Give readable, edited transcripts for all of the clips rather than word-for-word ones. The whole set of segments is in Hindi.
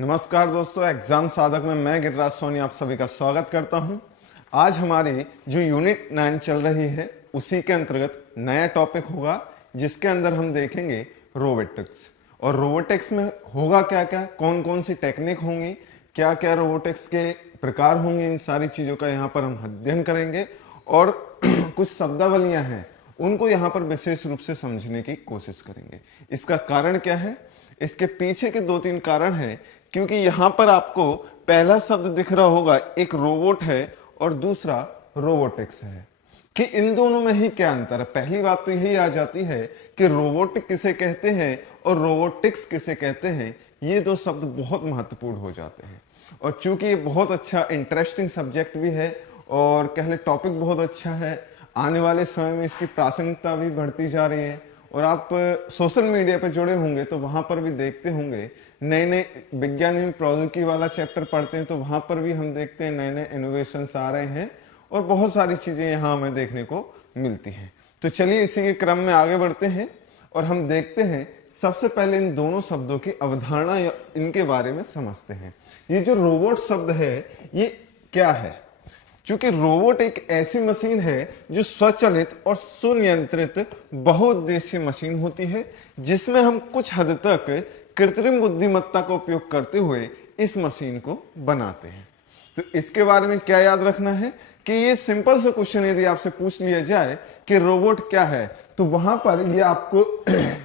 नमस्कार दोस्तों, एग्जाम साधक में मैं गिरिराज सोनी आप सभी का स्वागत करता हूं। आज हमारी जो यूनिट 9 चल रही है उसी के अंतर्गत नया टॉपिक होगा जिसके अंदर हम देखेंगे रोबोटिक्स। और रोबोटिक्स में होगा क्या क्या, कौन कौन सी टेक्निक होंगी, क्या क्या रोबोटिक्स के प्रकार होंगे, इन सारी चीज़ों का यहाँ पर हम अध्ययन करेंगे। और कुछ शब्दावलियाँ हैं उनको यहाँ पर विशेष रूप से समझने की कोशिश करेंगे। इसका कारण क्या है, इसके पीछे के 2-3 कारण हैं। क्योंकि यहां पर आपको पहला शब्द दिख रहा होगा, एक रोबोट है और दूसरा रोबोटिक्स है, कि इन दोनों में ही क्या अंतर है। पहली बात तो यही आ जाती है कि रोबोटिक किसे कहते हैं और रोबोटिक्स किसे कहते हैं। ये दो शब्द बहुत महत्वपूर्ण हो जाते हैं। और चूंकि ये बहुत अच्छा इंटरेस्टिंग सब्जेक्ट भी है और कह ले टॉपिक बहुत अच्छा है, आने वाले समय में इसकी प्रासंगिकता भी बढ़ती जा रही है। और आप सोशल मीडिया पर जुड़े होंगे तो वहाँ पर भी देखते होंगे नए नए विज्ञान एवं प्रौद्योगिकी वाला चैप्टर पढ़ते हैं तो वहाँ पर भी हम देखते हैं नए नए इनोवेशंस आ रहे हैं और बहुत सारी चीज़ें यहाँ हमें देखने को मिलती हैं। तो चलिए इसी के क्रम में आगे बढ़ते हैं और हम देखते हैं सबसे पहले इन दोनों शब्दों की अवधारणा या इनके बारे में समझते हैं। ये जो रोबोट शब्द है ये क्या है। चूंकि रोबोट एक ऐसी मशीन है जो स्वचालित और सुनियंत्रित बहुउद्देशीय मशीन होती है जिसमें हम कुछ हद तक कृत्रिम बुद्धिमत्ता का उपयोग करते हुए इस मशीन को बनाते हैं। तो इसके बारे में क्या याद रखना है कि ये सिंपल सा क्वेश्चन यदि आपसे पूछ लिया जाए कि रोबोट क्या है तो वहां पर ये आपको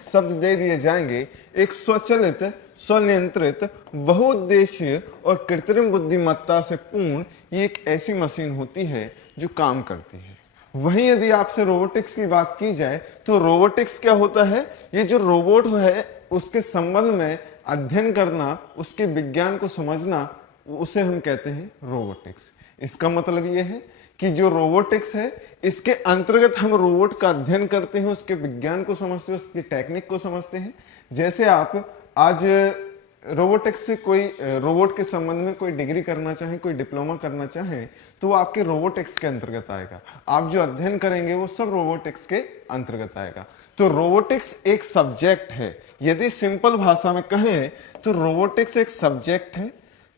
शब्द दे दिए जाएंगे, एक स्वचालित स्वनियंत्रित बहुउद्देशीय और कृत्रिम बुद्धिमत्ता से पूर्ण ये एक ऐसी मशीन होती है जो काम करती है। वहीं यदि आपसे रोबोटिक्स की बात की जाए तो रोबोटिक्स क्या होता है, ये जो रोबोट है उसके संबंध में अध्ययन करना, उसके विज्ञान को समझना, उसे हम कहते हैं रोबोटिक्स। इसका मतलब ये है कि जो रोबोटिक्स है इसके अंतर्गत हम रोबोट का अध्ययन करते हैं, उसके विज्ञान को समझते हैं, उसकी टेक्निक को समझते हैं। जैसे आप आज रोबोटिक्स से कोई रोबोट के संबंध में कोई डिग्री करना चाहें, कोई डिप्लोमा करना चाहें तो वो आपके रोबोटिक्स के अंतर्गत आएगा। आप जो अध्ययन करेंगे वो सब रोबोटिक्स के अंतर्गत आएगा। तो रोबोटिक्स एक सब्जेक्ट है। यदि सिंपल भाषा में कहें तो रोबोटिक्स एक सब्जेक्ट है।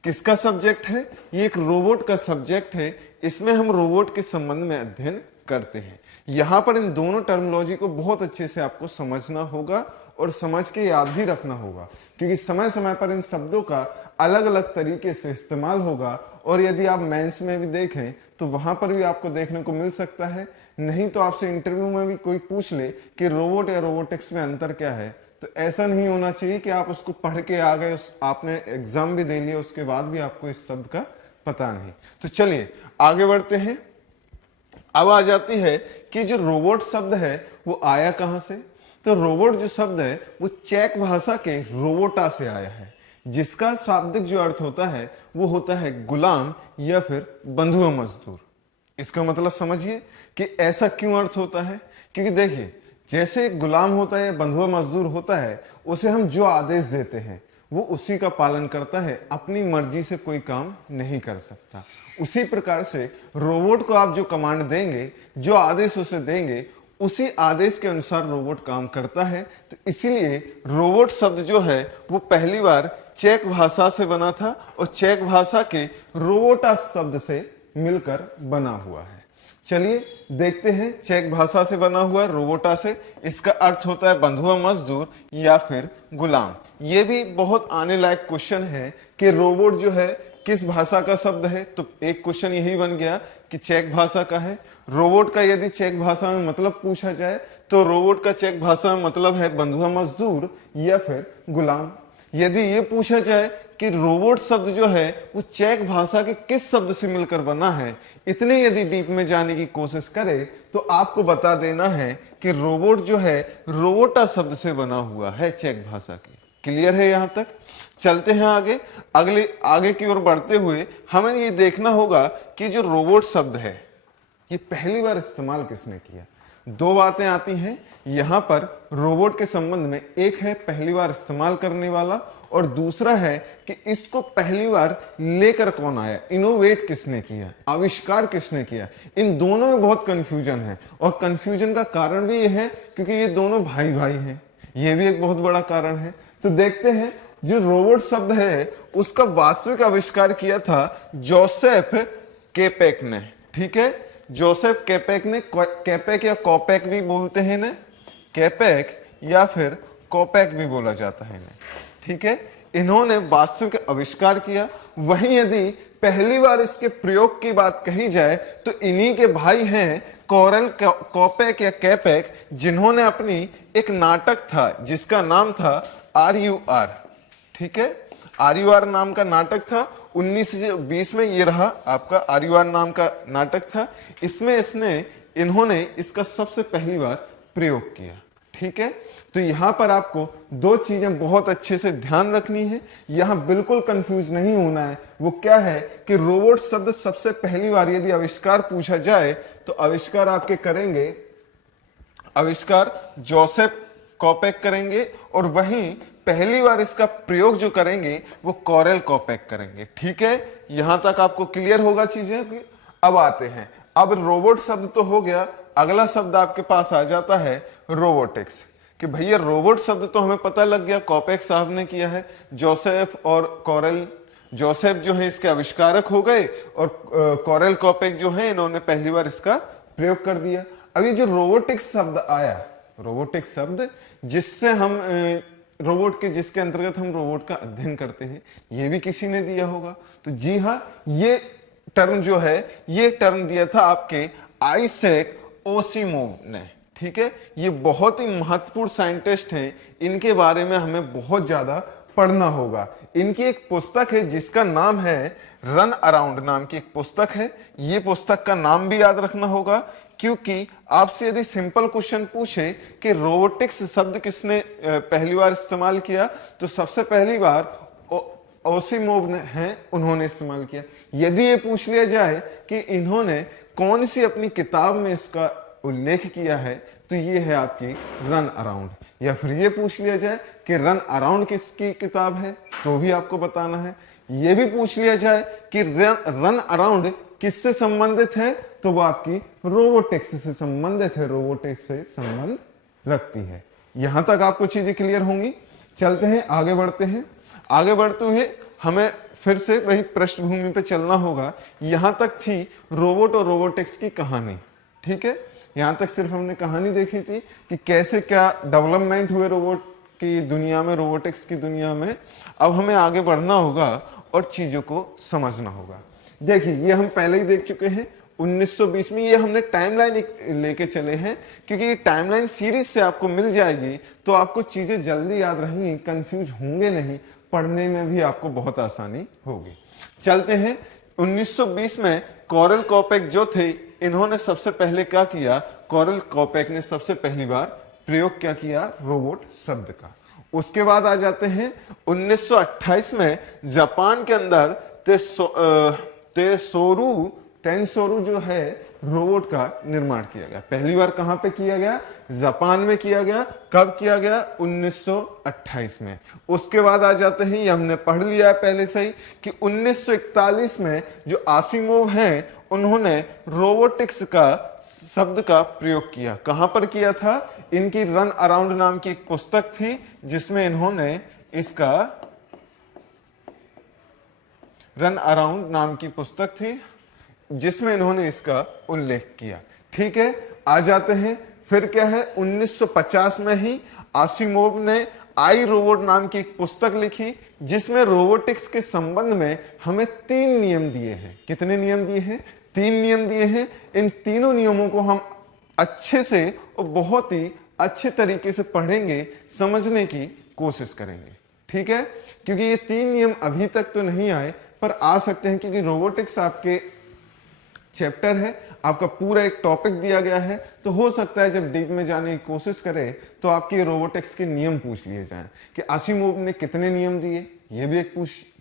किसका सब्जेक्ट है? ये एक रोबोट का सब्जेक्ट है। इसमें हम रोबोट के संबंध में अध्ययन करते हैं। यहां पर इन दोनों टर्मिनोलॉजी को बहुत अच्छे से आपको समझना होगा और समझ के याद भी रखना होगा, क्योंकि समय समय पर इन शब्दों का अलग अलग तरीके से इस्तेमाल होगा। और यदि आप मेंस में भी देखें तो वहां पर भी आपको देखने को मिल सकता है। नहीं तो आपसे इंटरव्यू में भी कोई पूछ ले कि रोबोट या रोबोटिक्स में अंतर क्या है, तो ऐसा नहीं होना चाहिए कि आप उसको पढ़ के आ गए, आपने एग्जाम भी दे लिया, उसके बाद भी आपको इस शब्द का पता नहीं। तो चलिए आगे बढ़ते हैं। अब आ जाती है कि जो रोबोट शब्द है वो आया कहां से। तो रोबोट जो शब्द है वो चेक भाषा के रोबोटा से आया है, जिसका शाब्दिक जो अर्थ होता है वो होता है गुलाम या फिर बंधुआ मजदूर। इसका मतलब समझिए कि ऐसा क्यों अर्थ होता है। क्योंकि देखिए, जैसे गुलाम होता है, बंधुआ मजदूर होता है, उसे हम जो आदेश देते हैं वो उसी का पालन करता है, अपनी मर्जी से कोई काम नहीं कर सकता। उसी प्रकार से रोबोट को आप जो कमांड देंगे, जो आदेश उसे देंगे, उसी आदेश के अनुसार रोबोट काम करता है। तो इसीलिए रोबोट शब्द जो है वो पहली बार चेक भाषा से बना था और चेक भाषा के रोबोटा शब्द से मिलकर बना हुआ है। चलिए देखते हैं, चेक भाषा से बना हुआ रोबोटा से, इसका अर्थ होता है बंधुआ मजदूर या फिर गुलाम। ये भी बहुत आने लायक क्वेश्चन है कि रोबोट जो है किस भाषा का शब्द है। तो एक क्वेश्चन यही बन गया कि चेक भाषा का है। रोबोट का यदि चेक भाषा में मतलब पूछा जाए तो रोबोट का चेक भाषा में मतलब है बंधुआ मजदूर या फिर गुलाम। यदि ये पूछा जाए कि रोबोट शब्द जो है वो चेक भाषा के किस शब्द से मिलकर बना है, इतने यदि डीप में जाने की कोशिश करे तो आपको बता देना है कि रोबोट जो है रोबोटा शब्द से बना हुआ है चेक भाषा के। क्लियर है यहां तक? चलते हैं आगे। आगे की ओर बढ़ते हुए हमें ये देखना होगा कि जो रोबोट शब्द है ये पहली बार इस्तेमाल किसने किया। दो बातें आती हैं यहां पर रोबोट के संबंध में। एक है पहली बार इस्तेमाल करने वाला और दूसरा है कि इसको पहली बार लेकर कौन आया, इनोवेट किसने किया, आविष्कार किसने किया। इन दोनों में बहुत कंफ्यूजन है और कंफ्यूजन का कारण भी यह है क्योंकि ये दोनों भाई भाई हैं। ये भी एक बहुत बड़ा कारण है। तो देखते हैं जो रोबोट शब्द है उसका वास्तविक आविष्कार किया था जोसेफ केपेक ने। ठीक है, जोसेफ केपेक ने, केपेक या कोपेक भी बोलते हैं ना, केपेक या फिर कोपेक भी बोला जाता है इन्हें। ठीक है, इन्होंने वास्तविक आविष्कार किया। वहीं यदि पहली बार इसके प्रयोग की बात कही जाए तो इन्हीं के भाई हैं कोरल कोपेक या कैपेक, जिन्होंने अपनी एक नाटक था जिसका नाम था RUR। ठीक है, RUR नाम का नाटक था 1920 में। ये रहा आपका RUR नाम का नाटक था। इसमें इन्होंने इसका सबसे पहली बार प्रयोग किया। ठीक है, तो यहां पर आपको दो चीजें बहुत अच्छे से ध्यान रखनी है, यहां बिल्कुल कंफ्यूज नहीं होना है। वो क्या है कि रोबोट शब्द सबसे पहली बार यदि आविष्कार पूछा जाए तो आविष्कार आपके करेंगे, आविष्कार जोसेफ कोपेक करेंगे, और वहीं पहली बार इसका प्रयोग जो करेंगे वो कोरल कोपेक करेंगे। ठीक है, यहां तक आपको क्लियर होगा चीजें। अब आते हैं, अब रोबोट शब्द तो हो गया, अगला शब्द आपके पास आ जाता है रोबोटिक्स। कि भैया रोबोट शब्द तो हमें पता लग गया, कोपेक साहब ने किया है, जोसेफ और कोरल, जोसेफ जो है इसके आविष्कारक हो गए और कोरल कोपेक जो है इन्होंने पहली बार इसका प्रयोग कर दिया। अब ये जो रोबोटिक्स शब्द आया, रोबोटिक्स शब्द जिससे हम रोबोट के, जिसके अंतर्गत हम रोबोट का अध्ययन करते हैं, ये भी किसी ने दिया होगा। तो जी हाँ, ये टर्म जो है, ये टर्म दिया था आपके आइजैक ओसिमोव ने। ठीक है, ये बहुत ही महत्वपूर्ण साइंटिस्ट हैं, इनके बारे में हमें बहुत ज्यादा पढ़ना होगा। इनकी एक पुस्तक है जिसका नाम है रन अराउंड नाम की एक पुस्तक है। ये पुस्तक का नाम भी याद रखना होगा, क्योंकि आपसे यदि सिंपल क्वेश्चन पूछे कि रोबोटिक्स शब्द किसने पहली बार इस्तेमाल किया, तो सबसे पहली बार ओसिमोव ने हैं, उन्होंने इस्तेमाल किया। यदि ये पूछ लिया जाए कि इन्होंने कौन सी अपनी किताब में इसका उल्लेख किया है, तो ये है आपकी रन अराउंड। या फिर ये पूछ लिया जाए कि रन अराउंड किसकी किताब है, तो भी आपको बताना है। ये भी पूछ लिया जाए कि रन अराउंड किससे संबंधित है, तो वो आपकी रोबोटिक्स से संबंधित है, रोबोटिक्स से संबंध रखती है। यहां तक आपको चीजें क्लियर होंगी। चलते हैं, आगे बढ़ते हैं। आगे बढ़ते हुए हमें फिर से वही पृष्ठभूमि पे चलना होगा। यहां तक थी रोबोट और रोबोटिक्स की कहानी। ठीक है, यहां तक सिर्फ हमने कहानी देखी थी कि कैसे क्या डेवलपमेंट हुए रोबोट की दुनिया में, रोबोटिक्स की दुनिया में। अब हमें आगे बढ़ना होगा और चीजों को समझना होगा। देखिए, ये हम पहले ही देख चुके हैं 1920 में। ये हमने टाइमलाइन लेके चले हैं, क्योंकि ये टाइमलाइन सीरीज से आपको मिल जाएगी तो आपको चीजें जल्दी याद रहेंगी, कंफ्यूज होंगे नहीं, पढ़ने में भी आपको बहुत आसानी होगी। चलते हैं, 1920 में कोरल कोपेक जो थे, इन्होंने सबसे पहले क्या किया, कोरल कोपेक ने सबसे पहली बार प्रयोग क्या किया, रोबोट शब्द का। उसके बाद आ जाते हैं 1928 में जापान के अंदर तेंसोरू जो है रोबोट का निर्माण किया गया। पहली बार कहां पे किया गया, जापान में किया गया। कब किया गया, 1928 में। उसके बाद आ जाते हैं, ये हमने पढ़ लिया है पहले से ही, कि 1941 में जो आसिमोव हैं, उन्होंने रोबोटिक्स का शब्द का प्रयोग किया। कहां पर किया था, इनकी रन अराउंड नाम की एक पुस्तक थी, जिसमें इन्होंने इसका, रन अराउंड नाम की पुस्तक थी जिसमें इन्होंने इसका उल्लेख किया। ठीक है, आ जाते हैं, फिर क्या है, 1950 में ही आसिमोव ने आई रोबोट नाम की एक पुस्तक लिखी, जिसमें रोबोटिक्स के संबंध में हमें 3 नियम दिए हैं। कितने नियम दिए हैं, 3 नियम दिए हैं। इन तीनों नियमों को हम अच्छे से और बहुत ही अच्छे तरीके से पढ़ेंगे, समझने की कोशिश करेंगे। ठीक है, क्योंकि ये 3 नियम अभी तक तो नहीं आए, पर आ सकते हैं, क्योंकि रोबोटिक्स आपके चैप्टर है, आपका पूरा एक टॉपिक दिया गया है, तो हो सकता है जब डीप में जाने की कोशिश करें तो आपके रोबोटिक्स के नियम पूछ लिए जाएं कि आसिमोव ने कितने नियम दिए, ये भी एक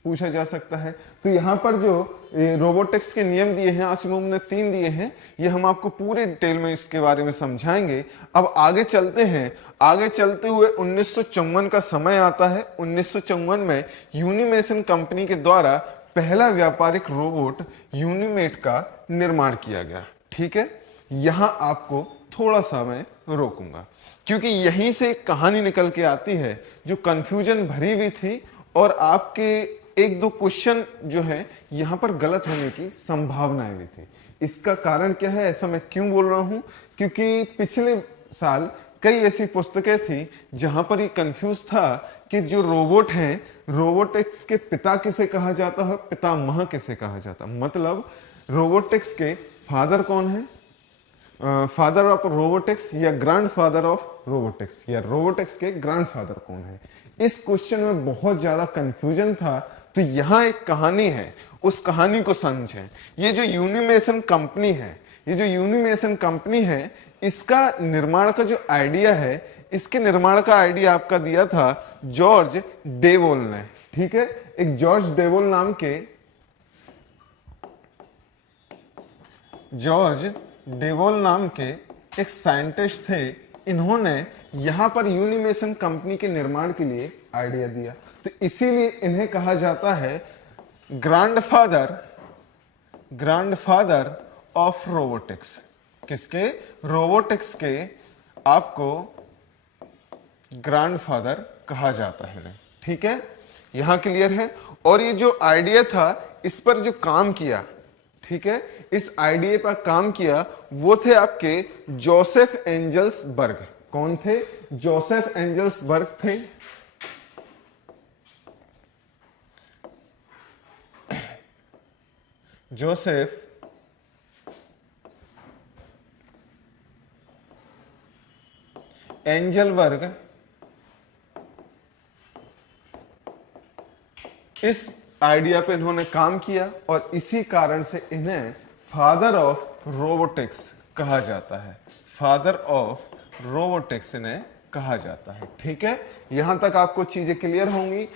पूछा जा सकता है। तो यहाँ पर जो रोबोटिक्स के नियम दिए हैं, आसिमोव ने 3 दिए हैं, ये हम आपको पूरे डिटेल में इसके बारे में समझाएंगे। अब आगे चलते हैं। आगे चलते हुए 1954 का समय आता है। 1954 में यूनिमेशन कंपनी के द्वारा पहला व्यापारिक रोबोट यूनिमेट का निर्माण किया गया। ठीक है, यहां आपको थोड़ा सा मैं रोकूंगा, क्योंकि यहीं से एक कहानी निकल के आती है जो कंफ्यूजन भरी हुई थी और आपके एक दो क्वेश्चन जो है यहां पर गलत होने की संभावनाएं भी थी। इसका कारण क्या है, ऐसा मैं क्यों बोल रहा हूं, क्योंकि पिछले साल कई ऐसी पुस्तकें थी जहां पर ये कंफ्यूज था कि जो रोबोट हैं, रोबोटिक्स के पिता किसे कहा जाता है, पितामह किसे कहा जाता है। मतलब रोबोटिक्स के फादर कौन है, फादर ऑफ रोबोटिक्स या ग्रैंड फादर ऑफ रोबोटिक्स, या रोबोटिक्स के ग्रैंडफादर कौन है। इस क्वेश्चन में बहुत ज्यादा कंफ्यूजन था। तो यहां एक कहानी है, उस कहानी को समझें। ये जो यूनिमेशन कंपनी है, ये जो यूनिमेशन कंपनी है, इसका निर्माण का जो आइडिया है, इसके निर्माण का आइडिया आपका दिया था जॉर्ज डेवोल ने। ठीक है, एक जॉर्ज डेवोल नाम के, जॉर्ज डेवोल नाम के एक साइंटिस्ट थे। इन्होंने यहां पर यूनिमेशन कंपनी के निर्माण के लिए आइडिया दिया, तो इसीलिए इन्हें कहा जाता है ग्रैंडफादर ऑफ रोबोटिक्स। किसके, रोबोटिक्स के आपको ग्रैंडफादर कहा जाता है। ठीक है, यहां क्लियर है। और ये जो आइडिया था, इस पर जो काम किया, ठीक है, इस आइडिया पर काम किया, वो थे आपके जोसेफ एंजल्स बर्ग। कौन थे, जोसेफ एंजल्स बर्ग थे। जोसेफ एंजलबर्ग इस आइडिया पे इन्होंने काम किया और इसी कारण से इन्हें फादर ऑफ रोबोटिक्स कहा जाता है। फादर ऑफ रोबोटिक्स इन्हें कहा जाता है। ठीक है, यहां तक आपको चीजें क्लियर होंगी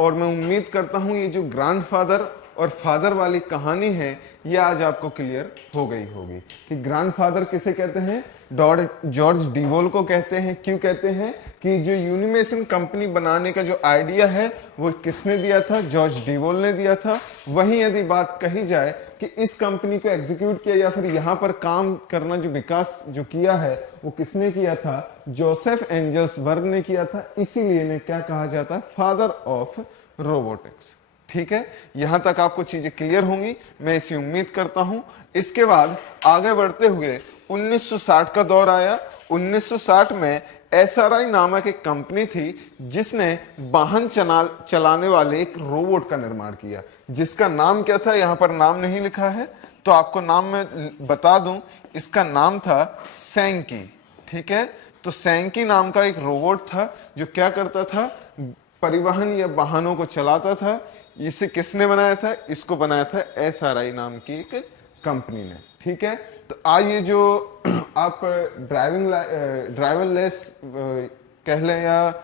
और मैं उम्मीद करता हूं ये जो ग्रैंडफादर और फादर वाली कहानी है ये आज आपको क्लियर हो गई होगी कि ग्रैंडफादर किसे कहते हैं, जॉर्ज डीवोल को कहते हैं। क्यों कहते हैं कि जो यूनिमेशन कंपनी बनाने का जो आइडिया है वो किसने दिया था, जॉर्ज डीवोल ने दिया था। वहीं यदि बात कही जाए कि इस कंपनी को एग्जीक्यूट किया या फिर यहां पर काम करना, जो विकास जो किया है वो किसने किया था, जोसेफ एंजल्स बर्ग ने किया था। इसीलिए इन्हें क्या कहा जाता है, फादर ऑफ रोबोटिक्स। ठीक है, यहां तक आपको चीजें क्लियर होंगी, मैं इसी उम्मीद करता हूं। इसके बाद आगे बढ़ते हुए 1960 का दौर आया। 1960 में एसआरआई नामक एक कंपनी थी जिसने वाहन चलाने वाले एक रोबोट का निर्माण किया, जिसका नाम क्या था, यहां पर नाम नहीं लिखा है तो आपको नाम मैं बता दूं, इसका नाम था सैंकी। ठीक है, तो सैंकी नाम का एक रोबोट था जो क्या करता था, परिवहन या वाहनों को चलाता था। इसे किसने बनाया था, इसको बनाया था एसआरआई नाम की एक कंपनी ने। ठीक है, तो आइए जो आप ड्राइवरलेस कह लें या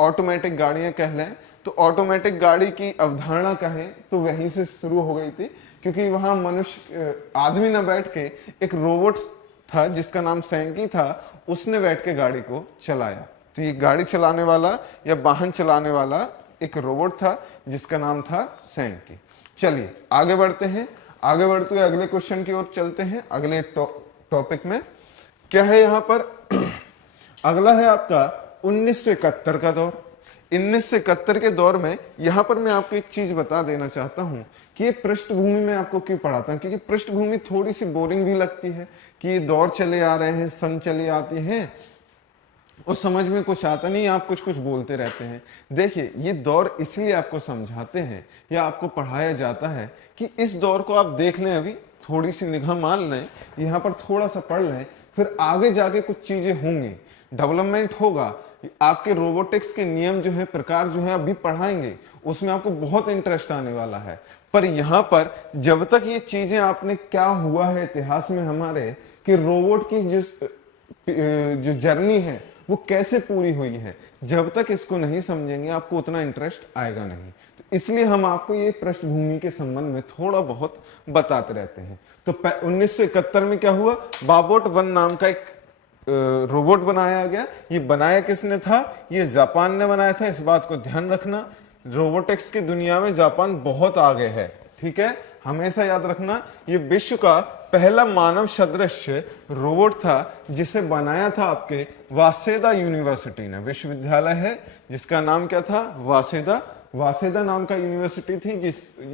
ऑटोमेटिक गाड़ियां कह लें, तो ऑटोमेटिक गाड़ी की अवधारणा कहें तो वहीं से शुरू हो गई थी, क्योंकि वहां मनुष्य आदमी ना बैठ के एक रोबोट था जिसका नाम सैंकी था, उसने बैठ के गाड़ी को चलाया। तो ये गाड़ी चलाने वाला या वाहन चलाने वाला एक रोबोट था जिसका नाम था सैंकी। चलिए आगे बढ़ते हैं, आगे बढ़ते हुए अगले क्वेश्चन की ओर चलते हैं। अगले टॉपिक में क्या है यहाँ पर अगला है आपका 1971 का दौर। 1971 के दौर में यहां पर मैं आपको एक चीज बता देना चाहता हूं कि ये पृष्ठभूमि में आपको क्यों पढ़ाता हूं, क्योंकि पृष्ठभूमि थोड़ी सी बोरिंग भी लगती है कि ये दौर चले आ रहे हैं, सन चले आते हैं और समझ में कुछ आता नहीं, आप कुछ कुछ बोलते रहते हैं। देखिए ये दौर इसलिए आपको समझाते हैं या आपको पढ़ाया जाता है कि इस दौर को आप देख लें, अभी थोड़ी सी निगाह मार लें, यहाँ पर थोड़ा सा पढ़ लें, फिर आगे जाके कुछ चीजें होंगी, डेवलपमेंट होगा। आपके रोबोटिक्स के नियम जो है, प्रकार जो है अभी पढ़ाएंगे, उसमें आपको बहुत इंटरेस्ट आने वाला है। पर यहाँ पर जब तक ये चीजें आपने क्या हुआ है इतिहास में हमारे कि रोबोट की जो जर्नी है वो कैसे पूरी हुई है, जब तक इसको नहीं समझेंगे आपको उतना इंटरेस्ट आएगा नहीं। तो इसलिए हम आपको ये पृष्ठभूमि के संबंध में थोड़ा बहुत बताते रहते हैं। तो 1971 में क्या हुआ, बाबोट 1 नाम का एक रोबोट बनाया गया। ये बनाया किसने था, ये जापान ने बनाया था। इस बात को ध्यान रखना, रोबोटिक्स की दुनिया में जापान बहुत आगे है। ठीक है, हमेशा याद रखना, ये विश्व का पहला मानव सदृश रोबोट था जिसे बनाया था आपके वासेदा यूनिवर्सिटी ने। विश्वविद्यालय है जिसका नाम क्या था, वासेदा वासेदा नाम का यूनिवर्सिटी थी,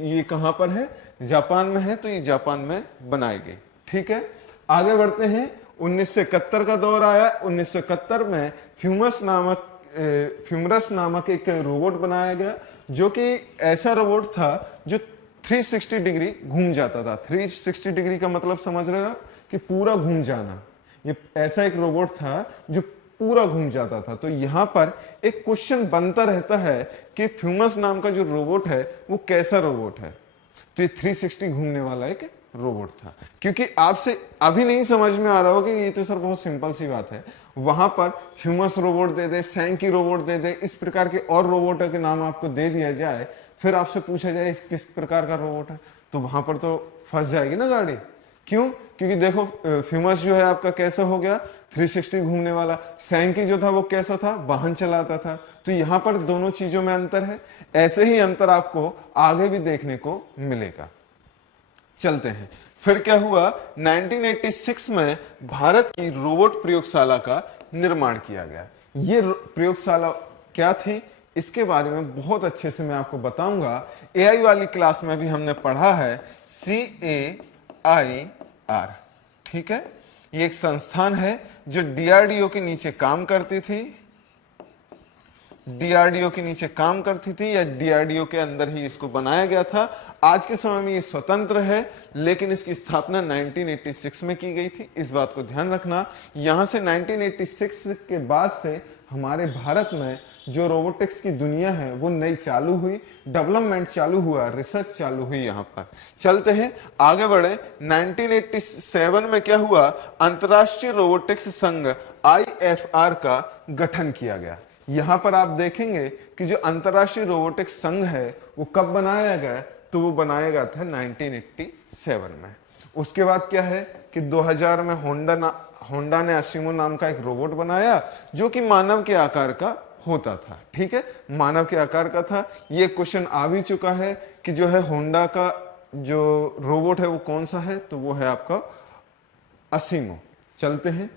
ये कहां पर है, जापान में है, तो ये जापान में बनाई गई। ठीक है, आगे बढ़ते हैं। 1971 का दौर आया। 1971 में फ्यूमरस नामक एक रोबोट बनाया गया, जो कि ऐसा रोबोट था जो 360 डिग्री घूम जाता था। 360 डिग्री का मतलब समझ रहे हो कि पूरा घूम जाना। ये ऐसा एक रोबोट था जो पूरा घूम जाता था। तो यहां पर एक क्वेश्चन बनता रहता है कि फ्यूमस नाम का जो रोबोट है वो कैसा रोबोट है। तो ये 360 घूमने वाला एक रोबोट था। क्योंकि आपसे अभी नहीं समझ में आ रहा हो कि ये तो सर बहुत सिंपल सी बात है, वहां पर फ्यूमस रोबोट दे दे, सैंकी रोबोट दे दे, इस प्रकार के और रोबोटों के नाम आपको दे दिया जाए, फिर आपसे पूछा जाए किस प्रकार का रोबोट है, तो वहां पर तो फंस जाएगी ना गाड़ी। क्यों? क्योंकि देखो फ्यूमस जो है आपका कैसा हो गया, 360 घूमने वाला। सैंकी जो था वो कैसा था, वाहन चलाता था। तो यहां पर दोनों चीजों में अंतर है। ऐसे ही अंतर आपको आगे भी देखने को मिलेगा। चलते हैं, फिर क्या हुआ, 1986 में भारत की रोबोट प्रयोगशाला का निर्माण किया गया। ये प्रयोगशाला क्या थी, इसके बारे में बहुत अच्छे से मैं आपको बताऊंगा। एआई वाली क्लास में भी हमने पढ़ा है, CAIR। ठीक है, ये एक संस्थान है जो DRDO के नीचे काम करती थी, DRDO के नीचे काम करती थी, या DRDO के अंदर ही इसको बनाया गया था। आज के समय में ये स्वतंत्र है, लेकिन इसकी स्थापना 1986 में की गई थी। इस बात को ध्यान रखना। यहां से 1986 के बाद से हमारे भारत में जो रोबोटिक्स की दुनिया है वो नई चालू हुई, डेवलपमेंट चालू हुआ, रिसर्च चालू हुई। यहां पर चलते हैं, आगे बढ़े। 1987 में क्या हुआ, अंतरराष्ट्रीय रोबोटिक्स संघ IFR का गठन किया गया। यहां पर आप देखेंगे कि जो अंतरराष्ट्रीय रोबोटिक्स संघ है वो कब बनाया गया, तो वो बनाया गया था 1987 में। उसके बाद क्या है कि 2000 में होंडा ने असीमो नाम का एक रोबोट बनाया, जो कि मानव के आकार का होता था। ठीक है, मानव के आकार का था। ये क्वेश्चन आ भी चुका है कि जो है होंडा का जो रोबोट है वो कौन सा है, तो वो है आपका असीमो। चलते हैं,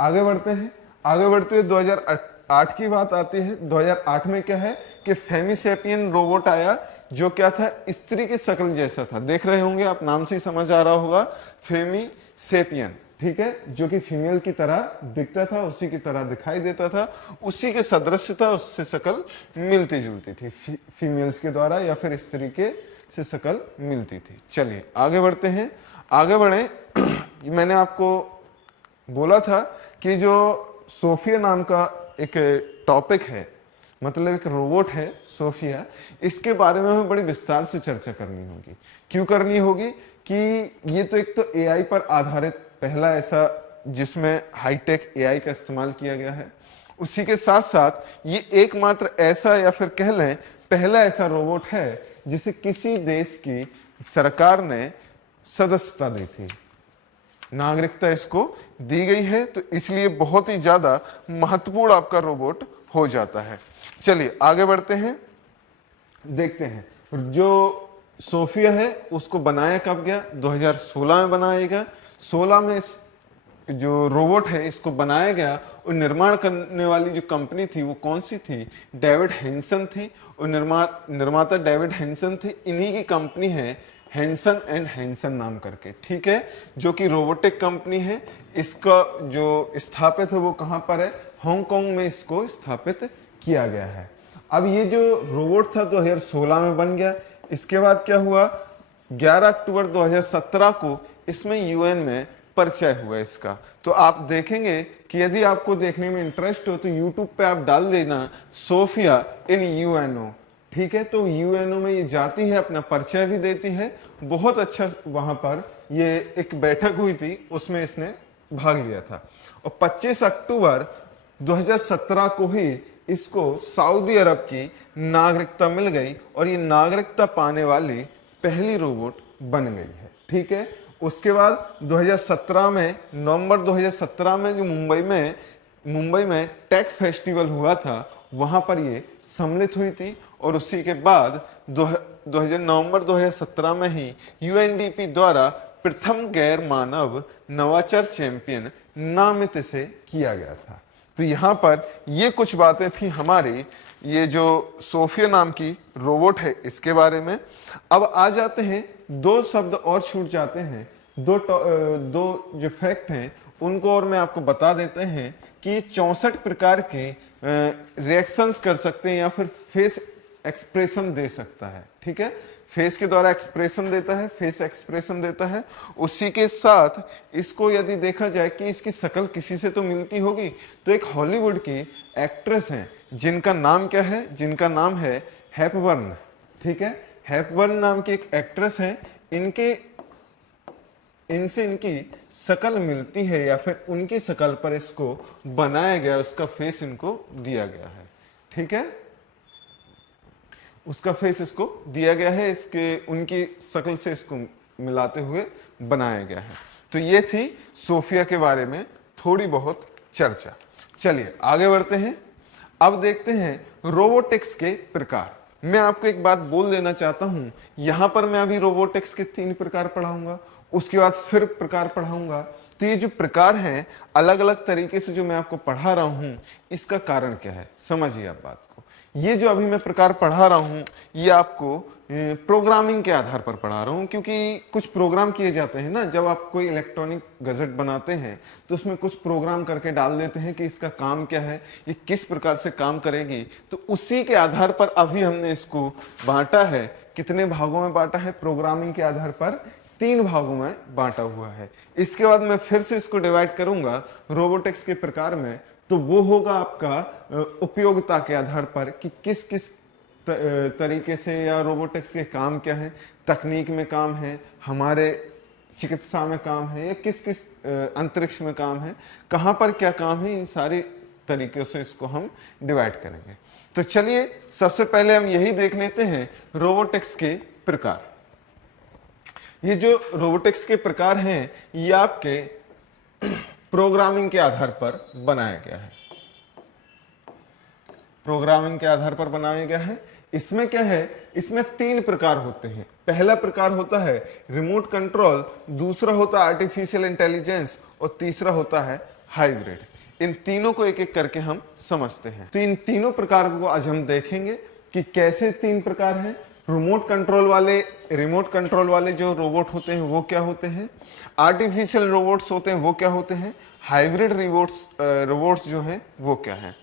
आगे बढ़ते हैं। आगे बढ़ते हुए 2008 की बात आती है। 2008 में क्या है कि फेमिसेपियन रोबोट आया, जो क्या था, स्त्री की शक्ल जैसा था। देख रहे होंगे आप, नाम से ही समझ आ रहा होगा, फेमिसेपियन। ठीक है, जो कि फीमेल की तरह दिखता था, उसी की तरह दिखाई देता था, उसी के सदृश था, उससे शक्ल मिलती जुलती थी, फीमेल्स के द्वारा या फिर स्त्री के से शक्ल मिलती थी। चलिए आगे बढ़ते हैं, आगे बढ़े। मैंने आपको बोला था कि जो सोफिया नाम का एक टॉपिक है, मतलब एक रोबोट है सोफिया, इसके बारे में हमें बड़ी विस्तार से चर्चा करनी होगी। क्यों करनी होगी कि ये तो एक तो एआई पर आधारित पहला ऐसा जिसमें हाईटेक एआई का इस्तेमाल किया गया है, उसी के साथ साथ ये एकमात्र ऐसा या फिर कह लें पहला ऐसा रोबोट है जिसे किसी देश की सरकार ने सदस्यता दी थी, नागरिकता इसको दी गई है, तो इसलिए बहुत ही ज्यादा महत्वपूर्ण आपका रोबोट हो जाता है। चलिए आगे बढ़ते हैं, देखते हैं जो सोफिया है उसको बनाया कब गया, 2016 में बनाया गया। 16 में जो रोबोट है इसको बनाया गया, और निर्माण करने वाली जो कंपनी थी वो कौन सी थी, डेविड हैंसन थी, और निर्माता डेविड हैंसन थे। इन्हीं की कंपनी है हैंसन एंड हैंसन नाम करके। ठीक है, जो कि रोबोटिक कंपनी है। इसका जो स्थापित है वो कहां पर है, हांगकांग में इसको स्थापित किया गया है। अब ये जो रोबोट था 2016 में बन गया। इसके बाद क्या हुआ, 11 अक्टूबर 2017 को इसमें यूएन में परिचय हुआ इसका। तो आप देखेंगे कि यदि आपको देखने में इंटरेस्ट हो तो यूट्यूब पे आप डाल देना सोफिया इन यूएनओ। ठीक है, तो यूएनओ में ये जाती है, अपना परिचय भी देती है। बहुत अच्छा वहां पर ये एक बैठक हुई थी, उसमें इसने भाग लिया था। और 25 अक्टूबर 2017 को ही इसको सऊदी अरब की नागरिकता मिल गई, और ये नागरिकता पाने वाली पहली रोबोट बन गई है। ठीक है, उसके बाद 2017 में, नवंबर 2017 में जो मुंबई में टेक फेस्टिवल हुआ था, वहां पर ये सम्मिलित हुई थी। और उसी के बाद नवंबर 2017 में ही यूएनडीपी द्वारा प्रथम गैर मानव नवाचार चैंपियन नामित इसे किया गया था। तो यहाँ पर ये कुछ बातें थी हमारी ये जो सोफिया नाम की रोबोट है इसके बारे में। अब आ जाते हैं, दो शब्द और छूट जाते हैं, दो जो फैक्ट हैं उनको और मैं आपको बता देते हैं कि ये 64 प्रकार के रिएक्शंस कर सकते हैं या फिर फेस एक्सप्रेशन दे सकता है। ठीक है, फेस के द्वारा एक्सप्रेशन देता है, फेस एक्सप्रेशन देता है। उसी के साथ इसको यदि देखा जाए कि इसकी शक्ल किसी से तो मिलती होगी, तो एक हॉलीवुड की एक्ट्रेस हैं जिनका नाम क्या है, जिनका नाम है हेपबर्न। ठीक है, हेपबर्न नाम की एक एक्ट्रेस है, इनसे इनकी शक्ल मिलती है या फिर उनकी शक्ल पर इसको बनाया गया, उसका फेस इनको दिया गया है। ठीक है, उसका फेस इसको दिया गया है, इसके उनकी शक्ल से इसको मिलाते हुए बनाया गया है। तो ये थी सोफिया के बारे में थोड़ी बहुत चर्चा। चलिए आगे बढ़ते हैं। अब देखते हैं रोबोटिक्स के प्रकार। मैं आपको एक बात बोल देना चाहता हूं, यहां पर मैं अभी रोबोटिक्स के 3 प्रकार पढ़ाऊंगा, उसके बाद फिर प्रकार पढ़ाऊंगा। तो ये जो प्रकार हैं अलग अलग तरीके से जो मैं आपको पढ़ा रहा हूं, इसका कारण क्या है समझिए आप बात को। ये जो अभी मैं प्रकार पढ़ा रहा हूं ये आपको प्रोग्रामिंग के आधार पर पढ़ा रहा हूं, क्योंकि कुछ प्रोग्राम किए जाते हैं ना, जब आप कोई इलेक्ट्रॉनिक गैजेट बनाते हैं तो उसमें कुछ प्रोग्राम करके डाल देते हैं कि इसका काम क्या है, ये किस प्रकार से काम करेगी। तो उसी के आधार पर अभी हमने इसको बांटा है। कितने भागों में बांटा है? प्रोग्रामिंग के आधार पर 3 भागों में बांटा हुआ है। इसके बाद मैं फिर से इसको डिवाइड करूंगा रोबोटिक्स के प्रकार में, तो वो होगा आपका उपयोगिता के आधार पर कि किस किस तरीके से या रोबोटिक्स के काम क्या है, तकनीक में काम है, हमारे चिकित्सा में काम है, या किस किस अंतरिक्ष में काम है, कहाँ पर क्या काम है, इन सारे तरीके से इसको हम डिवाइड करेंगे। तो चलिए सबसे पहले हम यही देख लेते हैं रोबोटिक्स के प्रकार। ये जो रोबोटिक्स के प्रकार हैं ये आपके प्रोग्रामिंग के आधार पर बनाया गया है, प्रोग्रामिंग के आधार पर बनाया गया है। इसमें क्या है, इसमें 3 प्रकार होते हैं। पहला प्रकार होता है रिमोट कंट्रोल, दूसरा होता है आर्टिफिशियल इंटेलिजेंस और तीसरा होता है हाइब्रिड। इन तीनों को एक एक करके हम समझते हैं। तो इन तीनों प्रकार को आज हम देखेंगे कि कैसे 3 प्रकार हैं। रिमोट कंट्रोल वाले जो रोबोट होते हैं वो क्या होते हैं, आर्टिफिशियल रोबोट्स होते हैं वो क्या होते हैं, हाइब्रिड रोबोट्स जो हैं वो क्या हैं।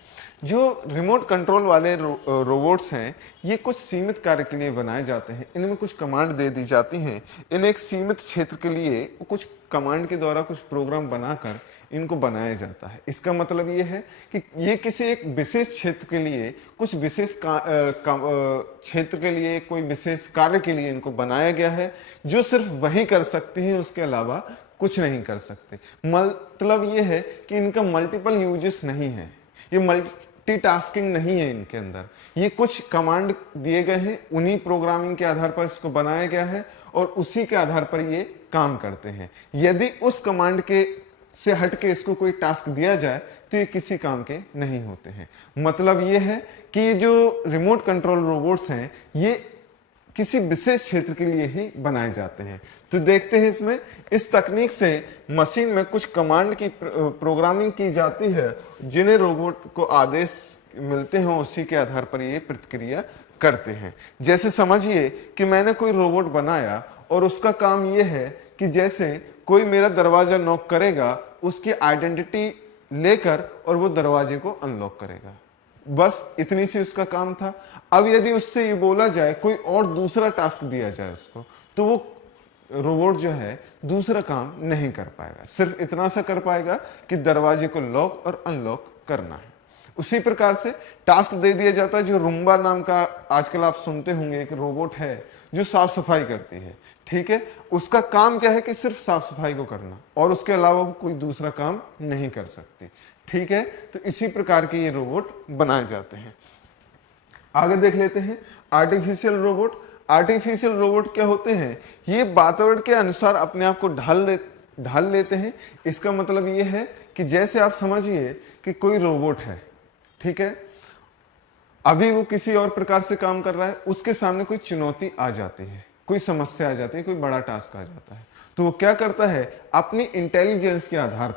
जो रिमोट कंट्रोल वाले रोबोट्स हैं ये कुछ सीमित कार्य के लिए बनाए जाते हैं, इनमें कुछ कमांड दे दी जाती हैं, इन्हें एक सीमित क्षेत्र के लिए कुछ कमांड के द्वारा कुछ प्रोग्राम बनाकर इनको बनाया जाता है। इसका मतलब ये है कि ये किसी एक विशेष क्षेत्र के लिए, कुछ विशेष क्षेत्र के लिए, कोई विशेष कार्य के लिए इनको बनाया गया है, जो सिर्फ वही कर सकती हैं, उसके अलावा कुछ नहीं कर सकते। मतलब ये है कि इनका मल्टीपल यूजेस नहीं है, ये मल्टीटास्किंग नहीं है इनके अंदर। ये कुछ कमांड दिए गए हैं, उन्हीं प्रोग्रामिंग के आधार पर इसको बनाया गया है और उसी के आधार पर ये काम करते हैं। यदि उस कमांड के से हट के इसको कोई टास्क दिया जाए तो ये किसी काम के नहीं होते हैं। मतलब ये है कि ये जो रिमोट कंट्रोल रोबोट्स हैं ये किसी विशेष क्षेत्र के लिए ही बनाए जाते हैं। तो देखते हैं इसमें, इस तकनीक से मशीन में कुछ कमांड की प्रोग्रामिंग की जाती है, जिन्हें रोबोट को आदेश मिलते हैं, उसी के आधार पर ये प्रतिक्रिया करते हैं। जैसे समझिए कि मैंने कोई रोबोट बनाया और उसका काम ये है कि जैसे कोई मेरा दरवाजा नॉक करेगा, उसकी आइडेंटिटी लेकर और वो दरवाजे को अनलॉक करेगा, बस इतनी सी उसका काम था। अब यदि उससे ये बोला जाए, कोई और दूसरा टास्क दिया जाए उसको, तो वो रोबोट जो है दूसरा काम नहीं कर पाएगा, सिर्फ इतना सा कर पाएगा कि दरवाजे को लॉक और अनलॉक करना है। उसी प्रकार से टास्क दे दिया जाता है, जो रूम्बा नाम का आजकल आप सुनते होंगे, एक रोबोट है जो साफ सफाई करती है। ठीक है, उसका काम क्या है कि सिर्फ साफ सफाई को करना, और उसके अलावा वो कोई दूसरा काम नहीं कर सकती। ठीक है, तो इसी प्रकार के ये रोबोट बनाए जाते हैं। आगे देख लेते हैं आर्टिफिशियल रोबोट। आर्टिफिशियल रोबोट क्या होते हैं, ये वातावरण के अनुसार अपने आप को ढाल लेते हैं। इसका मतलब ये है कि जैसे आप समझिए कि कोई रोबोट है, ठीक है, अभी वो किसी और प्रकार से काम कर रहा है, उसके सामने कोई चुनौती आ जाती है, कोई समस्या आ जाती है, कोई बड़ा टास्क आ जाता है, तो वो क्या करता है, अपनी इंटेलिजेंस के आधार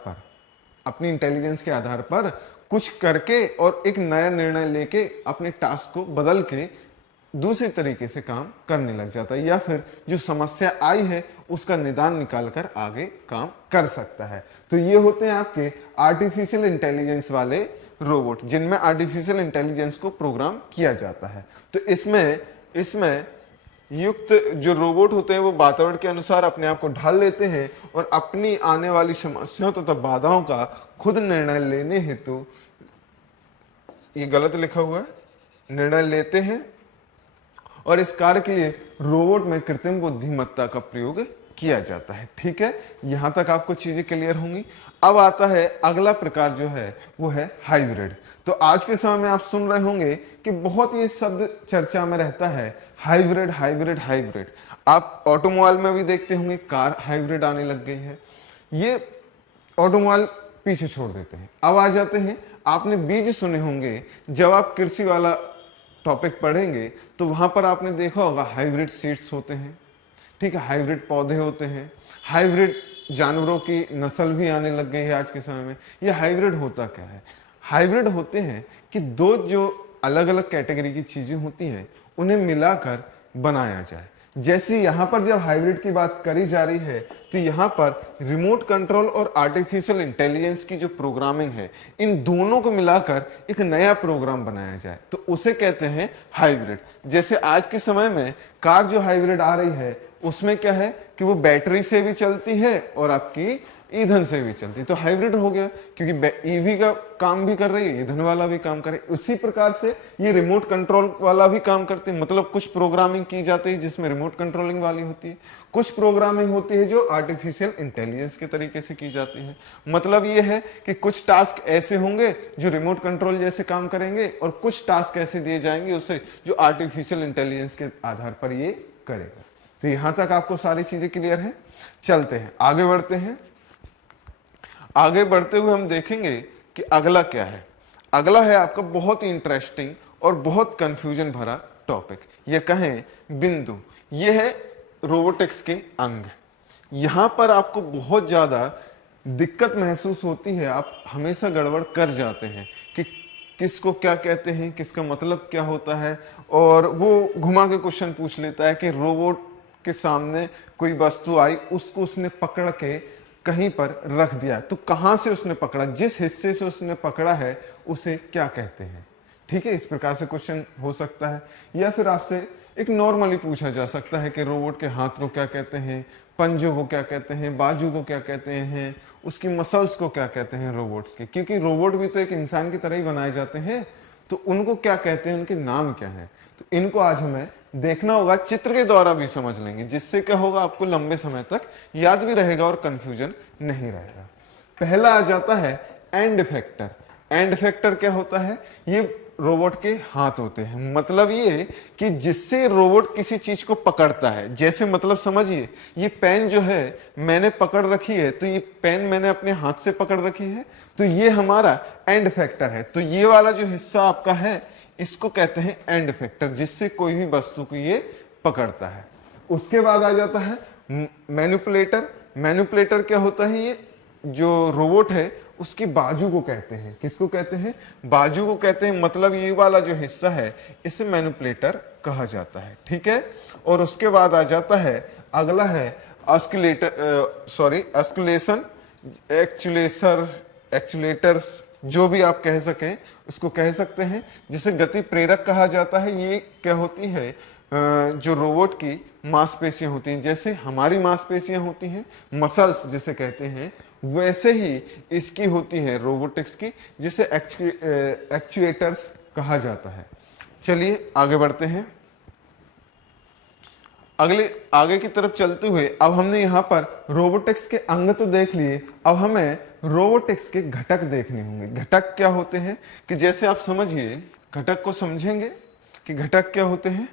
पर कुछ करके और एक नया निर्णय लेके अपने टास्क को बदल के दूसरे तरीके से काम करने लग जाता है, या फिर जो समस्या आई है उसका निदान निकाल कर आगे काम कर सकता है। तो ये होते हैं आपके आर्टिफिशियल इंटेलिजेंस वाले रोबोट, जिनमें आर्टिफिशियल इंटेलिजेंस को प्रोग्राम किया जाता है। तो इसमें युक्त जो रोबोट होते हैं वो वातावरण के अनुसार अपने आप को ढाल लेते हैं और अपनी आने वाली समस्याओं तथा बाधाओं का खुद निर्णय लेने हेतु, ये गलत लिखा हुआ है, निर्णय लेते हैं और इस कार्य के लिए रोबोट में कृत्रिम बुद्धिमत्ता का प्रयोग किया जाता है। ठीक है, यहां तक आपको चीजें क्लियर होंगी। अब आता है अगला प्रकार जो है वो है हाइब्रिड। तो आज के समय में आप सुन रहे होंगे कि बहुत ये शब्द चर्चा में रहता है, हाइब्रिड हाइब्रिड हाइब्रिड। आप ऑटोमोबाइल में भी देखते होंगे कार हाइब्रिड आने लग गई है। ये ऑटोमोबाइल पीछे छोड़ देते हैं। अब आ जाते हैं, आपने बीज सुने होंगे, जब आप कृषि वाला टॉपिक पढ़ेंगे तो वहां पर आपने देखा होगा हाइब्रिड सीड्स होते हैं। ठीक है, हाइब्रिड पौधे होते हैं, हाइब्रिड जानवरों की नस्ल भी आने लग गई है आज के समय में। ये हाइब्रिड होता क्या है? हाइब्रिड होते हैं कि दो जो अलग अलग कैटेगरी की चीजें होती हैं उन्हें मिलाकर बनाया जाए। जैसे यहाँ पर जब हाइब्रिड की बात करी जा रही है तो यहाँ पर रिमोट कंट्रोल और आर्टिफिशियल इंटेलिजेंस की जो प्रोग्रामिंग है, इन दोनों को मिलाकर एक नया प्रोग्राम बनाया जाए तो उसे कहते हैं हाइब्रिड। जैसे आज के समय में कार जो हाइब्रिड आ रही है उसमें क्या है कि वो बैटरी से भी चलती है और आपकी ईंधन से भी चलती है, तो हाइब्रिड हो गया, क्योंकि ईवी का काम भी कर रही है, ईंधन वाला भी काम कर रही है। उसी प्रकार से ये रिमोट कंट्रोल वाला भी काम करते हैं। मतलब कुछ प्रोग्रामिंग की जाती है जिसमें रिमोट कंट्रोलिंग वाली होती है, कुछ प्रोग्रामिंग होती है जो आर्टिफिशियल इंटेलिजेंस के तरीके से की जाती है। मतलब ये है कि कुछ टास्क ऐसे होंगे जो रिमोट कंट्रोल जैसे काम करेंगे और कुछ टास्क ऐसे दिए जाएंगे उसे जो आर्टिफिशियल इंटेलिजेंस के आधार पर ये करेगा। तो यहां तक आपको सारी चीजें क्लियर है। चलते हैं आगे बढ़ते हैं। आगे बढ़ते हुए हम देखेंगे कि अगला क्या है। अगला है आपका बहुत ही इंटरेस्टिंग और बहुत कंफ्यूजन भरा टॉपिक, ये कहें बिंदु। ये है रोबोटिक्स के अंग। यहां पर आपको बहुत ज्यादा दिक्कत महसूस होती है, आप हमेशा गड़बड़ कर जाते हैं कि किसको क्या कहते हैं, किसका मतलब क्या होता है, और वो घुमा के क्वेश्चन पूछ लेता है कि रोबोट के सामने कोई वस्तु आई, उसको उसने पकड़ के कहीं पर रख दिया, तो कहां से उसने पकड़ा, जिस हिस्से से उसने पकड़ा है उसे क्या कहते हैं। ठीक है, इस प्रकार से क्वेश्चन हो सकता है। या फिर आपसे एक नॉर्मली पूछा जा सकता है कि रोबोट के हाथ को क्या कहते हैं, पंजों को क्या कहते हैं, बाजू को क्या कहते हैं, उसकी मसल्स को क्या कहते हैं रोबोट्स के, क्योंकि रोबोट भी तो एक इंसान की तरह ही बनाए जाते हैं, तो उनको क्या कहते हैं, उनके नाम क्या है। तो इनको आज हमें देखना होगा, चित्र के द्वारा भी समझ लेंगे, जिससे क्या होगा आपको लंबे समय तक याद भी रहेगा और कंफ्यूजन नहीं रहेगा। पहला आ जाता है एंड इफेक्टर। एंड इफेक्टर क्या होता है? ये रोबोट के हाथ होते हैं। मतलब ये कि जिससे रोबोट किसी चीज को पकड़ता है, जैसे मतलब समझिए ये पेन जो है मैंने पकड़ रखी है, तो ये पेन मैंने अपने हाथ से पकड़ रखी है, तो ये हमारा एंड इफेक्टर है। तो ये वाला जो हिस्सा आपका है इसको कहते हैं एंड इफेक्टर, जिससे कोई भी वस्तु को ये पकड़ता है। उसके बाद आ जाता है मैनिपुलेटर। मैनिपुलेटर क्या होता है? ये जो रोबोट है उसकी बाजू को कहते हैं। किसको कहते हैं? बाजू को कहते हैं। मतलब ये वाला जो हिस्सा है इसे मैनिपुलेटर कहा जाता है। ठीक है, और उसके बाद आ जाता है अगला है ऑस्कुलेशन, एक्चुएटर्स, जो भी आप कह सकें उसको कह सकते हैं। जिसे गति प्रेरक कहा जाता है। ये क्या होती है? जो रोबोट की मांसपेशियां होती हैं, जैसे हमारी मांसपेशियां होती हैं, मसल्स जिसे कहते हैं, वैसे ही इसकी होती है रोबोटिक्स की, जिसे एक्चुएटर्स कहा जाता है। चलिए आगे बढ़ते हैं। आगे की तरफ चलते हुए अब हमने यहाँ पर रोबोटिक्स के अंग तो देख लिए, अब हमें रोबोटिक्स के घटक देखने होंगे। घटक क्या होते हैं कि जैसे आप समझिए, घटक को समझेंगे कि घटक क्या होते हैं।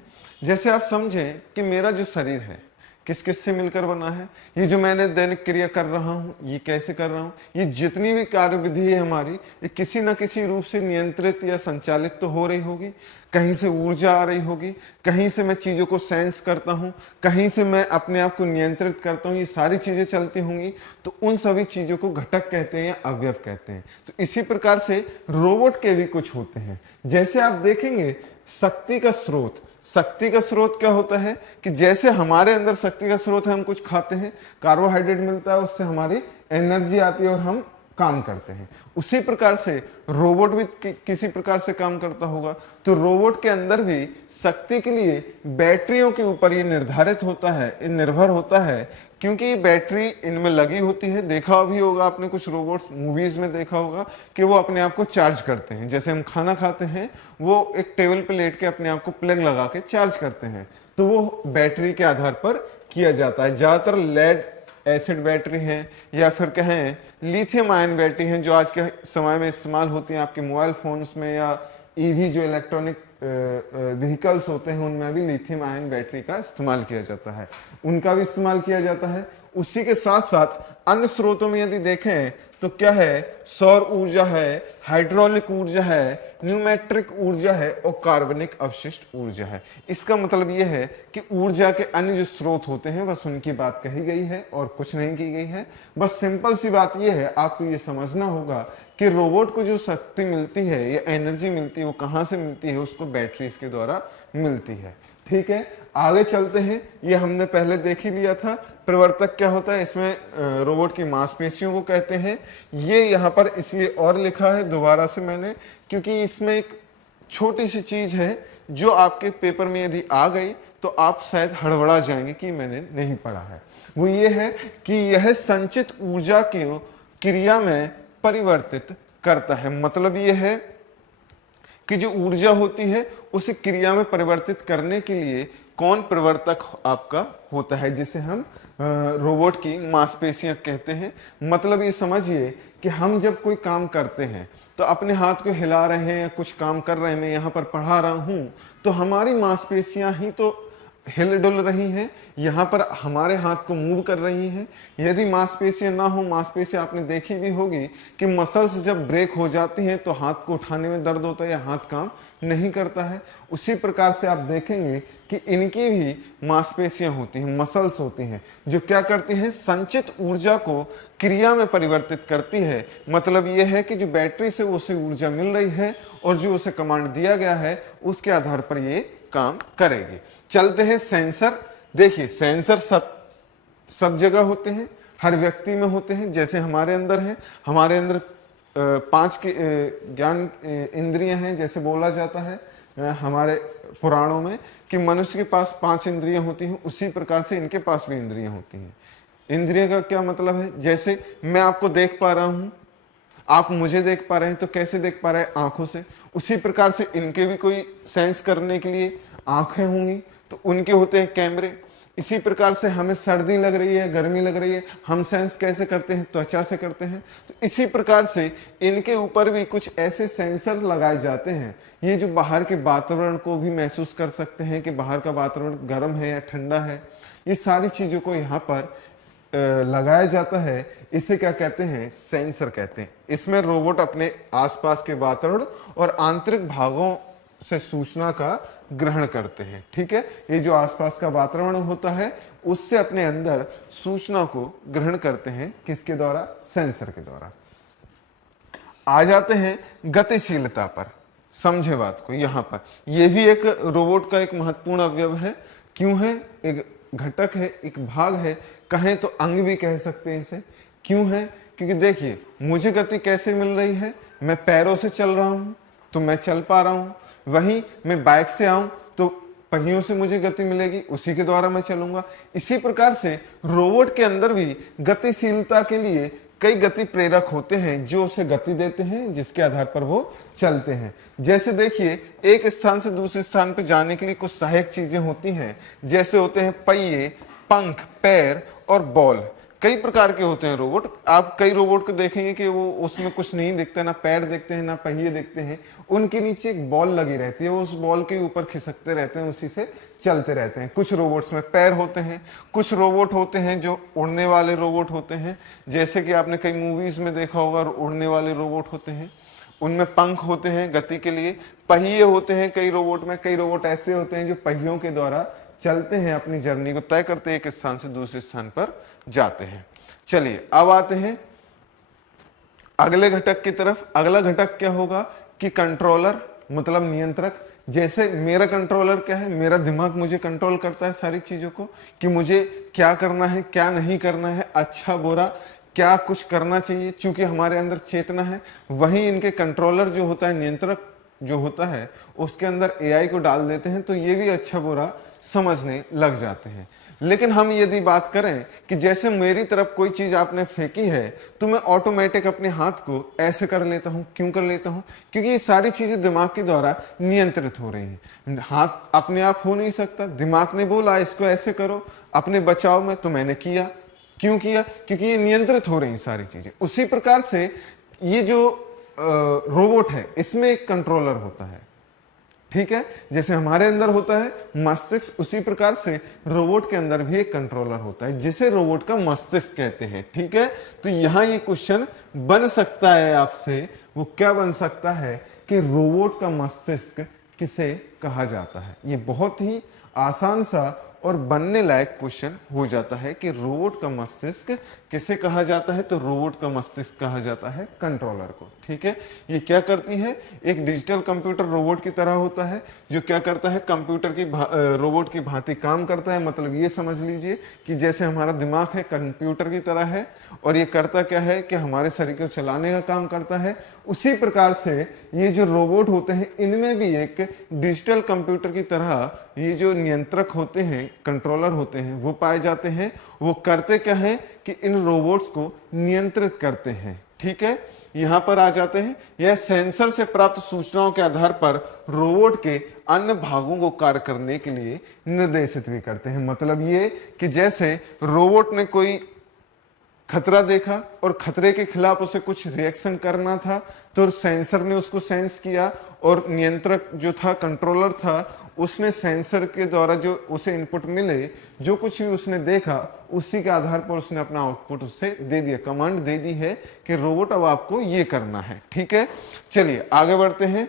जैसे आप समझें कि मेरा जो शरीर है, किस किस से मिलकर बना है, ये जो मैंने दैनिक क्रिया कर रहा हूँ ये कैसे कर रहा हूँ, ये जितनी भी कार्यविधि है हमारी ये किसी न किसी रूप से नियंत्रित या संचालित तो हो रही होगी। कहीं से ऊर्जा आ रही होगी, कहीं से मैं चीज़ों को सेंस करता हूँ, कहीं से मैं अपने आप को नियंत्रित करता हूँ, ये सारी चीज़ें चलती होंगी। तो उन सभी चीज़ों को घटक कहते हैं या अवयव कहते हैं। तो इसी प्रकार से रोबोट के भी कुछ होते हैं। जैसे आप देखेंगे शक्ति का स्रोत, शक्ति का स्रोत क्या होता है कि जैसे हमारे अंदर शक्ति का स्रोत है, हम कुछ खाते हैं, कार्बोहाइड्रेट मिलता है, उससे हमारी एनर्जी आती है और हम काम करते हैं। उसी प्रकार से रोबोट भी किसी प्रकार से काम करता होगा। तो रोबोट के अंदर भी शक्ति के लिए बैटरियों के ऊपर ये निर्धारित होता है, ये निर्भर होता है, क्योंकि ये बैटरी इनमें लगी होती है। देखा भी होगा आपने, कुछ रोबोट्स मूवीज में देखा होगा कि वो अपने आप को चार्ज करते हैं। जैसे हम खाना खाते हैं, वो एक टेबल पे लेट के अपने आप को प्लग लगा के चार्ज करते हैं, तो वो बैटरी के आधार पर किया जाता है। ज़्यादातर लेड एसिड बैटरी हैं या फिर कहें लिथियम आयन बैटरी हैं, जो आज के समय में इस्तेमाल होती हैं आपके मोबाइल फोन्स में, या ईवी जो इलेक्ट्रॉनिक व्हीकल्स होते हैं उनमें भी लिथियम आयन बैटरी का इस्तेमाल किया जाता है, उनका भी इस्तेमाल किया जाता है। उसी के साथ साथ अन्य स्रोतों में यदि देखें तो क्या है, सौर ऊर्जा है, हाइड्रोलिक ऊर्जा है, न्यूमेट्रिक ऊर्जा है और कार्बनिक अवशिष्ट ऊर्जा है। इसका मतलब यह है कि ऊर्जा के अन्य जो स्रोत होते हैं बस उनकी बात कही गई है और कुछ नहीं की गई है। बस सिंपल सी बात यह है, आपको ये समझना होगा कि रोबोट को जो शक्ति मिलती है या एनर्जी मिलती है वो कहाँ से मिलती है, उसको बैटरीज के द्वारा मिलती है। ठीक है, आगे चलते हैं। ये हमने पहले देख ही लिया था। प्रवर्तक क्या होता है, इसमें रोबोट की मांसपेशियों को कहते हैं। ये यहाँ पर इसलिए और लिखा है दोबारा से मैंने, क्योंकि इसमें एक छोटी सी चीज है जो आपके पेपर में यदि आ गई तो आप शायद हड़बड़ा जाएंगे कि मैंने नहीं पढ़ा है। वो ये है कि यह संचित ऊर्जा की क्रिया में परिवर्तित करता है। मतलब ये है कि जो ऊर्जा होती है उसे क्रिया में परिवर्तित करने के लिए कौन प्रवर्तक आपका होता है, जिसे हम रोबोट की मांसपेशियां कहते हैं। मतलब ये समझिए कि हम जब कोई काम करते हैं तो अपने हाथ को हिला रहे हैं या कुछ काम कर रहे हैं, मैं यहाँ पर पढ़ा रहा हूँ, तो हमारी मांसपेशियां ही तो हिल डुल रही हैं, यहाँ पर हमारे हाथ को मूव कर रही हैं। यदि मांसपेशियां ना हो, मांसपेशियां आपने देखी भी होगी कि मसल्स जब ब्रेक हो जाती हैं तो हाथ को उठाने में दर्द होता है या हाथ काम नहीं करता है। उसी प्रकार से आप देखेंगे कि इनकी भी मांसपेशियां होती हैं, मसल्स होती हैं, जो क्या करती हैं, संचित ऊर्जा को क्रिया में परिवर्तित करती है। मतलब यह है कि जो बैटरी से उसे ऊर्जा मिल रही है और जो उसे कमांड दिया गया है उसके आधार पर ये काम करेगी। चलते हैं सेंसर। देखिए सेंसर सब जगह होते हैं, हर व्यक्ति में होते हैं। जैसे हमारे अंदर है, हमारे अंदर 5 की ज्ञान इंद्रियां हैं। जैसे बोला जाता है हमारे पुराणों में कि मनुष्य के पास 5 इंद्रियां होती हैं, उसी प्रकार से इनके पास भी इंद्रियां होती हैं। इंद्रिय का क्या मतलब है, जैसे मैं आपको देख पा रहा हूं, आप मुझे देख पा रहे हैं, तो कैसे देख पा रहे हैं, आंखों से। उसी प्रकार से इनके भी कोई सेंस करने के लिए आंखें होंगी, तो उनके होते हैं कैमरे। इसी प्रकार से हमें सर्दी लग रही है, गर्मी लग रही है, हम सेंस कैसे करते हैं, त्वचा से करते हैं। तो इसी प्रकार से इनके ऊपर भी कुछ ऐसे सेंसर लगाए जाते हैं, ये जो बाहर के वातावरण को भी महसूस कर सकते हैं कि बाहर का वातावरण गर्म है या ठंडा है। ये सारी चीजों को यहाँ पर लगाया जाता है। इसे क्या कहते हैं, सेंसर कहते हैं। इसमें रोबोट अपने आसपास के वातावरण और आंतरिक भागों से सूचना का ग्रहण करते हैं। ठीक है, ये जो आसपास का वातावरण होता है उससे अपने अंदर सूचना को ग्रहण करते हैं। किसके द्वारा, सेंसर के द्वारा। आ जाते हैं गतिशीलता पर। समझे बात को, यहां पर यह भी एक रोबोट का एक महत्वपूर्ण अवयव है। क्यों है, एक घटक है, एक भाग है, कहें तो अंग भी कह सकते हैं इसे। क्यों है, क्योंकि देखिए मुझे गति कैसे मिल रही है, मैं पैरों से चल रहा हूं तो मैं चल पा रहा हूं, वहीं मैं बाइक से आऊं तो पहियों से मुझे गति मिलेगी, उसी के द्वारा मैं चलूंगा। इसी प्रकार से रोबोट के अंदर भी गतिशीलता के लिए कई गति प्रेरक होते हैं जो उसे गति देते हैं, जिसके आधार पर वो चलते हैं। जैसे देखिए एक स्थान से दूसरे स्थान पर जाने के लिए कुछ सहायक चीजें होती हैं, जैसे होते हैं पहिए, पंख, पैर और बॉल। कई प्रकार के होते हैं रोबोट। आप कई रोबोट को देखेंगे कि वो उसमें कुछ नहीं दिखता, ना पैर दिखते हैं ना पहिए दिखते हैं, उनके नीचे एक बॉल लगी रहती है, वो उस बॉल के ऊपर खिसकते रहते हैं, उसी से चलते रहते हैं। कुछ रोबोट्स में पैर होते हैं, कुछ रोबोट होते हैं जो उड़ने वाले रोबोट होते हैं, जैसे कि आपने कई मूवीज में देखा होगा उड़ने वाले रोबोट होते हैं, उनमें पंख होते हैं गति के लिए, पहिए होते हैं कई रोबोट में। कई रोबोट ऐसे होते हैं जो पहियों के द्वारा चलते हैं, अपनी जर्नी को तय करते हैं, एक स्थान से दूसरे स्थान पर जाते हैं। चलिए अब आते हैं अगले घटक की तरफ। अगला घटक क्या होगा कि कंट्रोलर, मतलब नियंत्रक। जैसे मेरा कंट्रोलर क्या है, मेरा दिमाग मुझे कंट्रोल करता है सारी चीजों को, कि मुझे क्या करना है क्या नहीं करना है, अच्छा बुरा क्या कुछ करना चाहिए। चूंकि हमारे अंदर चेतना है, वहीं इनके कंट्रोलर जो होता है, नियंत्रक जो होता है, उसके अंदर एआई को डाल देते हैं, तो ये भी अच्छा बुरा समझने लग जाते हैं। लेकिन हम यदि बात करें कि जैसे मेरी तरफ कोई चीज आपने फेंकी है, तो मैं ऑटोमेटिक अपने हाथ को ऐसे कर लेता हूं। क्यों कर लेता हूं? क्योंकि ये सारी चीजें दिमाग के द्वारा नियंत्रित हो रही हैं। हाथ अपने आप हो नहीं सकता, दिमाग ने बोला इसको ऐसे करो अपने बचाव में, तो मैंने किया। क्यों किया? क्योंकि ये नियंत्रित हो रही हैं सारी चीजें। उसी प्रकार से ये जो रोबोट है, इसमें एक कंट्रोलर होता है, ठीक है। जैसे हमारे अंदर होता है मस्तिष्क, उसी प्रकार से रोबोट के अंदर भी एक कंट्रोलर होता है, जिसे रोबोट का मस्तिष्क कहते हैं, ठीक है। तो यहां ये क्वेश्चन बन सकता है आपसे, वो क्या बन सकता है कि रोबोट का मस्तिष्क किसे कहा जाता है। ये बहुत ही आसान सा और बनने लायक क्वेश्चन हो जाता है कि रोबोट का मस्तिष्क किसे कहा जाता है। तो रोबोट का मस्तिष्क कहा जाता है कंट्रोलर को, ठीक है। ये क्या करती है, एक डिजिटल कंप्यूटर रोबोट की तरह होता है, जो क्या करता है, कंप्यूटर की रोबोट की भांति काम करता है। मतलब ये समझ लीजिए कि जैसे हमारा दिमाग है कंप्यूटर की तरह है, और ये करता क्या है कि हमारे शरीर को चलाने का काम करता है। उसी प्रकार से ये जो रोबोट होते हैं, इनमें भी एक डिजिटल कंप्यूटर की तरह ये जो नियंत्रक होते हैं, कंट्रोलर होते हैं, वो पाए जाते हैं। वो करते क्या है कि इन रोबोट्स को नियंत्रित करते हैं, ठीक है। यहां पर आ जाते हैं, यह सेंसर से प्राप्त सूचनाओं के आधार पर रोबोट के अन्य भागों को कार्य करने के लिए निर्देशित भी करते हैं। मतलब ये कि जैसे रोबोट ने कोई खतरा देखा और खतरे के खिलाफ उसे कुछ रिएक्शन करना था, तो सेंसर ने उसको सेंस किया, और नियंत्रक जो था, कंट्रोलर था, उसने सेंसर के द्वारा जो उसे इनपुट मिले, जो कुछ भी उसने देखा, उसी के आधार पर उसने अपना आउटपुट उससे दे दिया, कमांड दे दी है कि रोबोट अब आपको ये करना है, ठीक है। चलिए आगे बढ़ते हैं।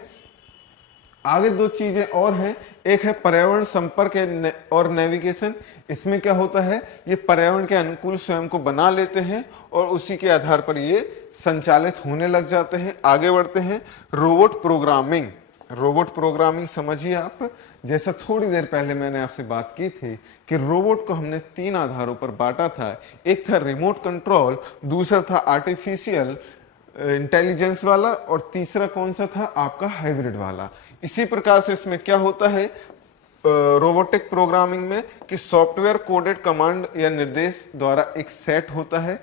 आगे दो चीजें और हैं, एक है पर्यावरण संपर्क और नेविगेशन। इसमें क्या होता है, ये पर्यावरण के अनुकूल स्वयं को बना लेते हैं और उसी के आधार पर ये संचालित होने लग जाते हैं। आगे बढ़ते हैं, रोबोट प्रोग्रामिंग। रोबोट प्रोग्रामिंग समझिए आप, जैसा थोड़ी देर पहले मैंने आपसे बात की थी कि रोबोट को हमने 3 आधारों पर बांटा था। एक था रिमोट कंट्रोल, दूसरा था आर्टिफिशियल इंटेलिजेंस वाला, और तीसरा कौन सा था, आपका हाइब्रिड वाला। इसी प्रकार से इसमें क्या होता है रोबोटिक प्रोग्रामिंग में कि सॉफ्टवेयर कोडेड कमांड या निर्देश द्वारा एक सेट होता है,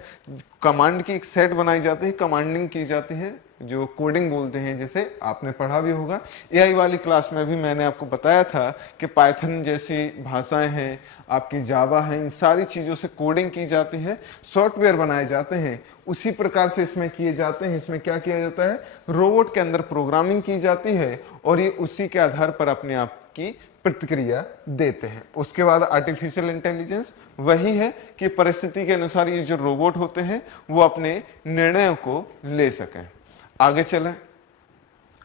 कमांड की एक सेट बनाई जाती है, कमांडिंग की जाती है, जो कोडिंग बोलते हैं, जैसे आपने पढ़ा भी होगा। एआई वाली क्लास में भी मैंने आपको बताया था कि पाइथन जैसी भाषाएं हैं, आपकी जावा है, इन सारी चीज़ों से कोडिंग की जाती है, सॉफ्टवेयर बनाए जाते हैं। उसी प्रकार से इसमें किए जाते हैं। इसमें क्या किया जाता है, रोबोट के अंदर प्रोग्रामिंग की जाती है और ये उसी के आधार पर अपने आप की प्रतिक्रिया देते हैं। उसके बाद आर्टिफिशियल इंटेलिजेंस वही है कि परिस्थिति के अनुसार ये जो रोबोट होते हैं वो अपने निर्णयों को ले सकें। आगे चलें,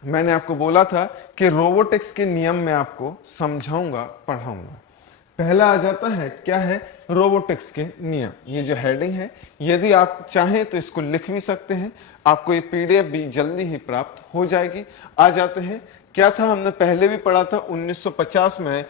मैंने आपको बोला था कि रोबोटिक्स के नियम में आपको समझाऊंगा, पढ़ाऊंगा। पहला आ जाता है, क्या है, रोबोटिक्स के नियम। ये जो हेडिंग है, यदि आप चाहें तो इसको लिख भी सकते हैं, आपको ये पीडीएफ भी जल्दी ही प्राप्त हो जाएगी। आ जाते हैं, क्या था, हमने पहले भी पढ़ा था 1950 में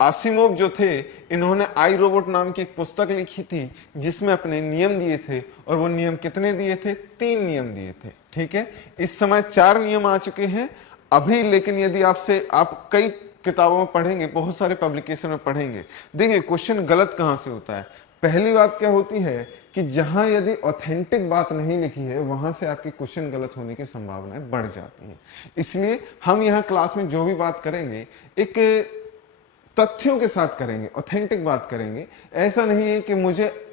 आसिमोव जो थे, इन्होंने आई रोबोट नाम की एक पुस्तक लिखी थी जिसमें अपने नियम दिए थे, और वो नियम कितने दिए थे, 3 नियम दिए थे, ठीक है। इस समय 4 नियम आ चुके हैं अभी, लेकिन यदि आप कई किताबों में पढ़ेंगे, बहुत सारे पब्लिकेशन में पढ़ेंगे, देखिए क्वेश्चन गलत कहां से होता है। पहली बात क्या होती है कि जहां यदि ऑथेंटिक बात नहीं लिखी है, वहां से आपकी क्वेश्चन गलत होने की संभावनाएं बढ़ जाती हैं। इसलिए हम यहाँ क्लास में जो भी बात करेंगे, एक तथ्यों के साथ करेंगे, ऑथेंटिक बात करेंगे। ऐसा नहीं है कि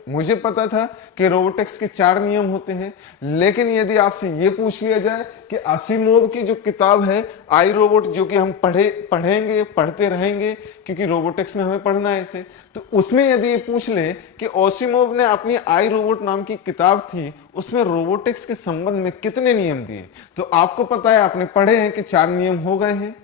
मुझे पता था कि रोबोटिक्स के 4 नियम होते हैं, लेकिन यदि आपसे ये पूछ लिया जाए कि असिमोव की जो किताब है आई रोबोट, जो कि हम पढ़ेंगे पढ़ते रहेंगे क्योंकि रोबोटिक्स में हमें पढ़ना है इसे, तो उसमें यदि ये पूछ ले कि असिमोव ने अपनी आई रोबोट नाम की किताब थी, उसमें रोबोटिक्स के संबंध में कितने नियम दिए, तो आपको पता है, आपने पढ़े हैं कि 4 नियम हो गए हैं,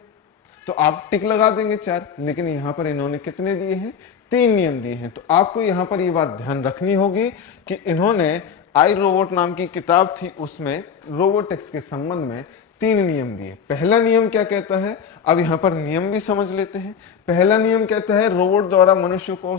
तो आप टिक लगा देंगे 4। लेकिन यहां पर इन्होंने कितने दिए हैं? 3 नियम दिए हैं। तो आपको यहां पर ये बात ध्यान रखनी होगी कि इन्होंने आई रोबोट नाम की किताब थी, उसमें रोबोटिक्स के संबंध में 3 नियम दिए। पहला नियम क्या कहता है? अब यहां पर नियम भी समझ लेते हैं। पहला नियम कहता है रोबोट द्वारा मनुष्य को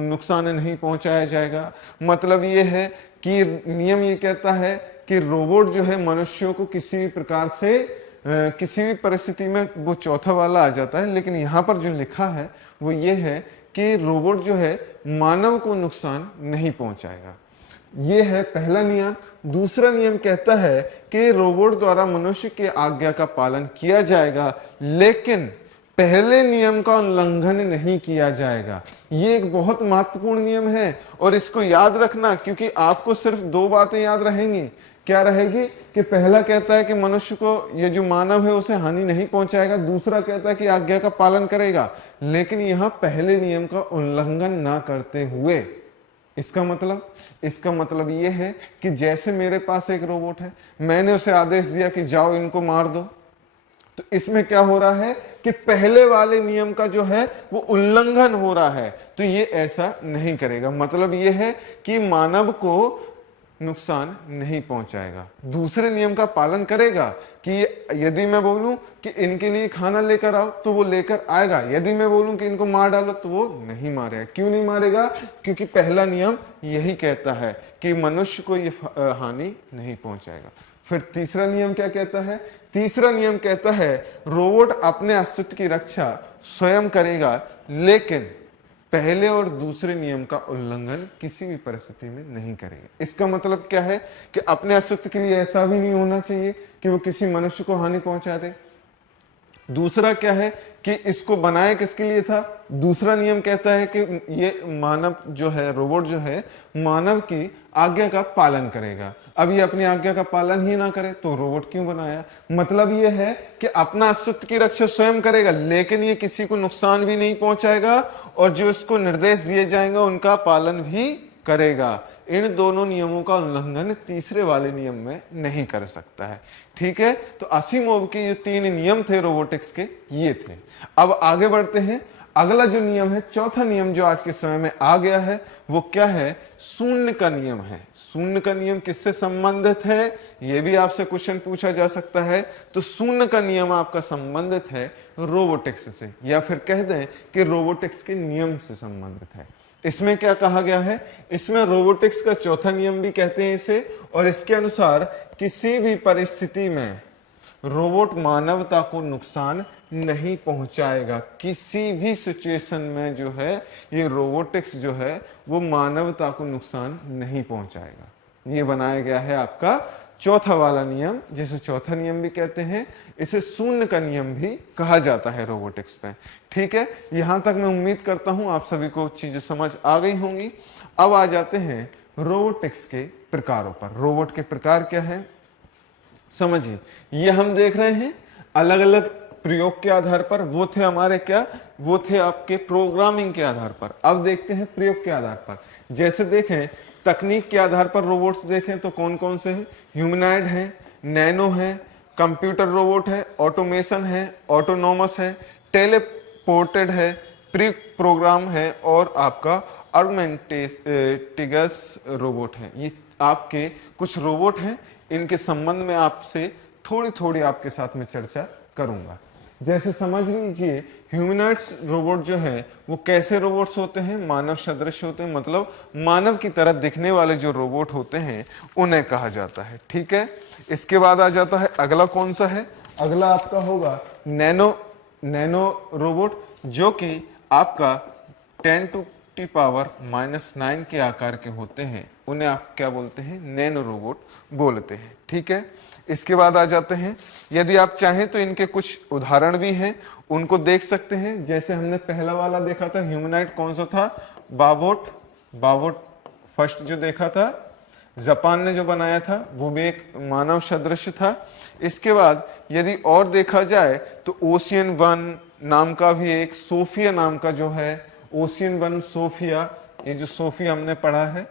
नुकसान नहीं पहुंचाया जाएगा। मतलब ये है कि नियम ये कहता है कि रोबोट जो है मनुष्यों को किसी भी प्रकार से किसी भी परिस्थिति में, वो चौथा वाला आ जाता है, लेकिन यहां पर जो लिखा है वो ये है कि रोबोट जो है मानव को नुकसान नहीं पहुंचाएगा। ये है पहला नियम। दूसरा नियम कहता है कि रोबोट द्वारा मनुष्य की आज्ञा का पालन किया जाएगा, लेकिन पहले नियम का उल्लंघन नहीं किया जाएगा। ये एक बहुत महत्वपूर्ण नियम है और इसको याद रखना, क्योंकि आपको सिर्फ 2 बातें याद रहेंगी। क्या रहेगी? कि पहला कहता है कि मनुष्य को, ये जो मानव है, उसे हानि नहीं पहुंचाएगा। दूसरा कहता है कि आज्ञा का पालन करेगा, लेकिन यहां पहले नियम का उल्लंघन ना करते हुए। इसका मतलब ये है कि जैसे मेरे पास एक रोबोट है, मैंने उसे आदेश दिया कि जाओ इनको मार दो, तो इसमें क्या हो रहा है कि पहले वाले नियम का जो है वो उल्लंघन हो रहा है, तो ये ऐसा नहीं करेगा। मतलब ये है कि मानव को नुकसान नहीं पहुंचाएगा। दूसरे नियम का पालन करेगा कि यदि मैं बोलूं कि इनके लिए खाना लेकर आओ तो वो लेकर आएगा, यदि मैं बोलूं कि इनको मार डालो तो वो नहीं मारेगा। क्यों नहीं मारेगा? क्योंकि पहला नियम यही कहता है कि मनुष्य को ये हानि नहीं पहुंचाएगा। फिर तीसरा नियम क्या कहता है? तीसरा नियम कहता है रोबोट अपने अस्तित्व की रक्षा स्वयं करेगा, लेकिन पहले और दूसरे नियम का उल्लंघन किसी भी परिस्थिति में नहीं करेगा। इसका मतलब क्या है कि अपने अस्तित्व के लिए ऐसा भी नहीं होना चाहिए कि वो किसी मनुष्य को हानि पहुंचा दे। दूसरा क्या है कि इसको बनाया किसके लिए था? दूसरा नियम कहता है कि ये मानव जो है, रोबोट जो है, मानव की आज्ञा का पालन करेगा। अब ये अपनी आज्ञा का पालन ही ना करे तो रोबोट क्यों बनाया? मतलब ये है कि अपना अस्तित्व की रक्षा स्वयं करेगा, लेकिन ये किसी को नुकसान भी नहीं पहुंचाएगा और जो इसको निर्देश दिए जाएंगे उनका पालन भी करेगा। इन दोनों नियमों का उल्लंघन तीसरे वाले नियम में नहीं कर सकता है। ठीक है, तो असिमोव के जो 3 नियम थे रोबोटिक्स के, ये थे। अब आगे बढ़ते हैं। अगला जो नियम है, चौथा नियम जो आज के समय में आ गया है, वो क्या है? शून्य का नियम है। शून्य का नियम किससे संबंधित है? ये भी आपसे क्वेश्चन पूछा जा सकता है। तो शून्य का नियम आपका संबंधित है रोबोटिक्स से, या फिर कह दें कि रोबोटिक्स के नियम से संबंधित है। इसमें क्या कहा गया है? इसमें रोबोटिक्स का चौथा नियम भी कहते हैं इसे, और इसके अनुसार किसी भी परिस्थिति में रोबोट मानवता को नुकसान नहीं पहुंचाएगा। किसी भी सिचुएशन में जो है ये रोबोटिक्स जो है वो मानवता को नुकसान नहीं पहुंचाएगा। ये बनाया गया है आपका चौथा वाला नियम, जिसे चौथा नियम भी कहते हैं। इसे शून्य का नियम भी कहा जाता है रोबोटिक्स पे। ठीक है, यहां तक मैं उम्मीद करता हूं आप सभी को चीजें समझ आ गई होंगी। अब आ जाते हैं रोबोटिक्स के प्रकारों पर। रोबोट के प्रकार क्या है समझिए। ये हम देख रहे हैं अलग अलग प्रयोग के आधार पर। वो थे हमारे क्या? वो थे आपके प्रोग्रामिंग के आधार पर। अब देखते हैं प्रयोग के आधार पर। जैसे देखें तकनीक के आधार पर रोबोट्स देखें तो कौन कौन से हैं? ह्यूमनॉइड है, नैनो है, कंप्यूटर रोबोट है, ऑटोमेशन है, ऑटोनॉमस है, टेलीपोर्टेड है, प्री प्रोग्राम है और आपका ऑगमेंटेटिगस रोबोट है। ये आपके कुछ रोबोट हैं। इनके संबंध में आपसे थोड़ी थोड़ी आपके साथ में चर्चा करूंगा। जैसे समझ लीजिए ह्यूमनॉइड्स रोबोट जो है वो कैसे रोबोट्स होते हैं? मानव सदृश होते हैं, मतलब मानव की तरह दिखने वाले जो रोबोट होते हैं उन्हें कहा जाता है। ठीक है, इसके बाद आ जाता है अगला कौन सा है? अगला आपका होगा नैनो रोबोट, जो कि आपका 10 to 10⁻⁹ के आकार के होते हैं उन्हें आप क्या बोलते हैं, नैनो रोबोट बोलते हैं। ठीक है, इसके बाद आ जाते हैं, यदि आप चाहें तो इनके कुछ उदाहरण भी हैं, उनको देख सकते हैं। जैसे हमने पहला वाला देखा था ह्यूमनॉइड, कौन सा था, बाबोट फर्स्ट जो देखा था, जापान ने जो बनाया था, वो भी एक मानव सदृश था। इसके बाद यदि और देखा जाए तो ओशियन वन नाम का भी एक, सोफिया नाम का जो है, ओशियन वन सोफिया, ये जो सोफिया हमने पढ़ा है,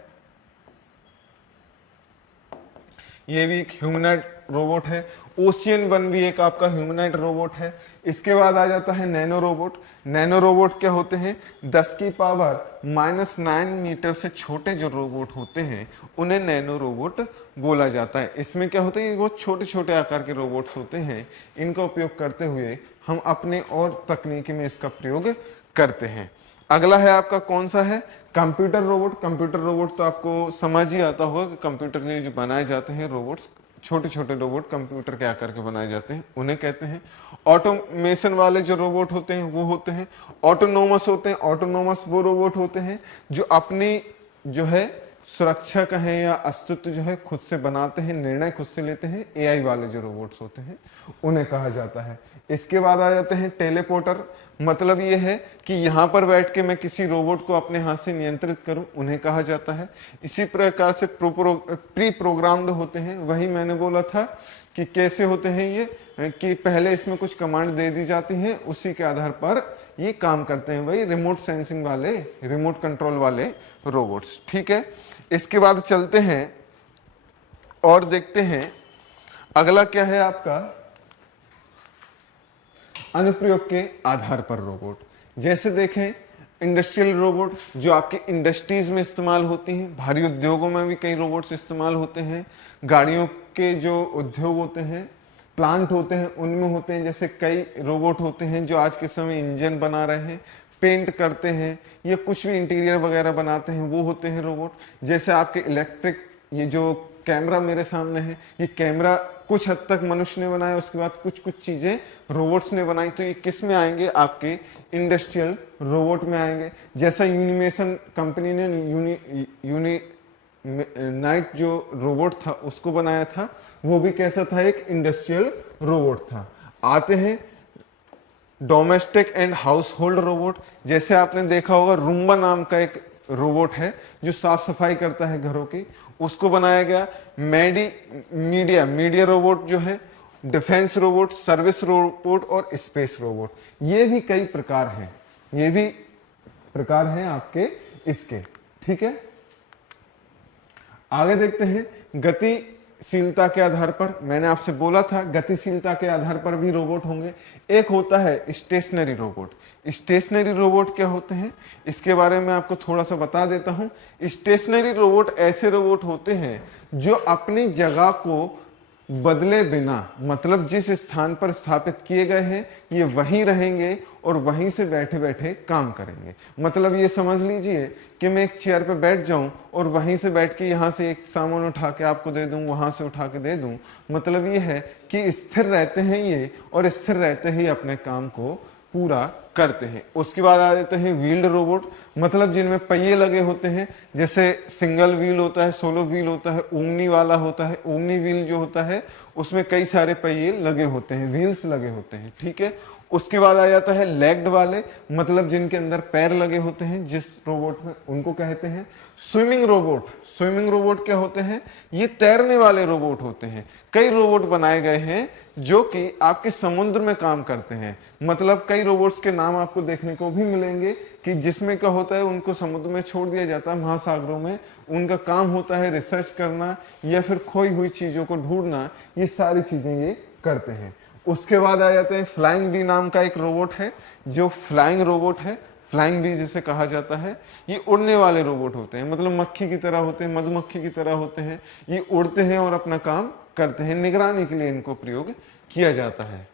ये भी एक ह्यूमनॉइड रोबोट है। ओशियन वन भी एक आपका ह्यूमनॉइड रोबोट है। इसके बाद आ जाता है नैनो रोबोट। नैनो रोबोट क्या होते हैं, 10⁻⁹ मीटर से छोटे जो रोबोट होते हैं उन्हें नैनो रोबोट बोला जाता है। इसमें क्या होता है, ये बहुत छोटे छोटे आकार के रोबोट्स होते हैं, इनका उपयोग करते हुए हम अपने और तकनीकी में इसका प्रयोग करते हैं। अगला है आपका कौन सा है, कंप्यूटर रोबोट। कंप्यूटर रोबोट तो आपको समझ ही आता होगा कि कंप्यूटर के लिए जो बनाए जाते हैं रोबोट्स, छोटे छोटे रोबोट कंप्यूटर के आकार के बनाए जाते हैं, उन्हें कहते हैं। ऑटोमेशन वाले जो रोबोट होते हैं वो होते हैं ऑटोनोमस होते हैं। ऑटोनोमस वो रोबोट होते हैं जो अपनी जो है सुरक्षा कहें या अस्तित्व जो है खुद से बनाते हैं, निर्णय खुद से लेते हैं। एआई वाले जो रोबोट्स होते हैं उन्हें कहा जाता है। इसके बाद आ जाते हैं टेलीपोर्टर। मतलब ये है कि यहाँ पर बैठ के मैं किसी रोबोट को अपने हाथ से नियंत्रित करूं, उन्हें कहा जाता है। इसी प्रकार से प्री प्रोग्राम्ड होते हैं। वही मैंने बोला था कि कैसे होते हैं ये, कि पहले इसमें कुछ कमांड दे दी जाती हैं, उसी के आधार पर ये काम करते हैं। वही रिमोट सेंसिंग वाले, रिमोट कंट्रोल वाले रोबोट्स। ठीक है, इसके बाद चलते हैं और देखते हैं अगला क्या है आपका, अनुप्रयोग के आधार पर रोबोट। जैसे देखें इंडस्ट्रियल रोबोट जो आपके इंडस्ट्रीज में इस्तेमाल होती हैं, भारी उद्योगों में भी कई रोबोट्स इस्तेमाल होते हैं। गाड़ियों के जो उद्योग होते हैं, प्लांट होते हैं, उनमें होते हैं। जैसे कई रोबोट होते हैं जो आज के समय इंजन बना रहे हैं, पेंट करते हैं, या कुछ भी इंटीरियर वगैरह बनाते हैं, वो होते हैं रोबोट। जैसे आपके इलेक्ट्रिक, ये जो कैमरा मेरे सामने है, ये कैमरा कुछ हद तक मनुष्य ने बनाया, उसके बाद कुछ कुछ चीजें रोबोट्स ने बनाई, तो ये किस में आएंगे, आपके इंडस्ट्रियल रोबोट में आएंगे। जैसा यूनिमेशन कंपनी ने यूनिनाइट जो रोबोट था उसको बनाया था, वो भी कैसा था, एक इंडस्ट्रियल रोबोट था। आते हैं domestic and house hold robot. जैसे आपने देखा होगा रूम्बा नाम का एक रोबोट है जो साफ सफाई करता है घरों की, उसको बनाया गया। मीडिया रोबोट जो है, डिफेंस रोबोट, सर्विस रोबोट और स्पेस रोबोट, ये भी कई प्रकार हैं, ये भी प्रकार हैं आपके इसके। ठीक है, आगे देखते हैं गतिशीलता के आधार पर। मैंने आपसे बोला था गतिशीलता के आधार पर भी रोबोट होंगे। एक होता है स्टेशनरी रोबोट। स्टेशनरी रोबोट क्या होते हैं, इसके बारे में आपको थोड़ा सा बता देता हूं। स्टेशनरी रोबोट ऐसे रोबोट होते हैं जो अपनी जगह को बदले बिना, मतलब जिस स्थान पर स्थापित किए गए हैं ये वहीं रहेंगे और वहीं से बैठे बैठे काम करेंगे। मतलब ये समझ लीजिए कि मैं एक चेयर पर बैठ जाऊं और वहीं से बैठ के यहाँ से एक सामान उठा के आपको दे दूं, वहां से उठा के दे दूं। मतलब ये है कि स्थिर रहते हैं ये, और स्थिर रहते ही अपने काम को पूरा करते हैं। उसके बाद आ जाते हैं व्हील्ड रोबोट। मतलब जिनमें पहिए लगे होते हैं, जैसे सिंगल व्हील होता है, सोलो व्हील होता है, ओमनी वाला होता है। ओमनी व्हील जो होता है उसमें कई सारे पहिए लगे होते हैं, व्हील्स लगे होते हैं। ठीक है, उसके बाद आ जाता है लेग्ड वाले, मतलब जिनके अंदर पैर लगे होते हैं जिस रोबोट में, उनको कहते हैं स्विमिंग रोबोट। स्विमिंग रोबोट क्या होते हैं, ये तैरने वाले रोबोट होते हैं। कई रोबोट बनाए गए हैं जो कि आपके समुद्र में काम करते हैं। मतलब कई रोबोट्स के नाम आपको देखने को भी मिलेंगे कि जिसमें क्या होता है, उनको समुद्र में छोड़ दिया जाता है, महासागरों में। उनका काम होता है रिसर्च करना या फिर खोई हुई चीजों को ढूंढना, ये सारी चीजें ये करते हैं। उसके बाद आ जाते हैं फ्लाइंग बी नाम का एक रोबोट है, जो फ्लाइंग रोबोट है, फ्लाइंग बी जिसे कहा जाता है। ये उड़ने वाले रोबोट होते हैं, मतलब मक्खी की तरह होते हैं, मधुमक्खी की तरह होते हैं। ये उड़ते हैं और अपना काम करते हैं, निगरानी के लिए इनको प्रयोग किया जाता है।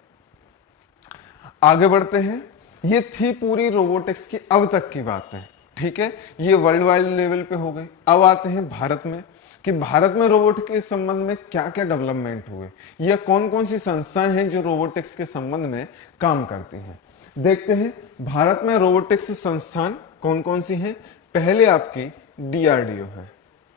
आगे बढ़ते हैं, ये थी पूरी रोबोटिक्स की अब तक की बातें। ठीक है, ये वर्ल्ड वाइड लेवल पे हो गई। अब आते हैं भारत में, कि भारत में रोबोट के संबंध में क्या क्या डेवलपमेंट हुए, या कौन कौन सी संस्थाएं हैं जो रोबोटिक्स के संबंध में काम करती हैं। देखते हैं भारत में रोबोटिक्स संस्थान कौन कौन सी हैं। पहले आपकी डीआरडीओ है।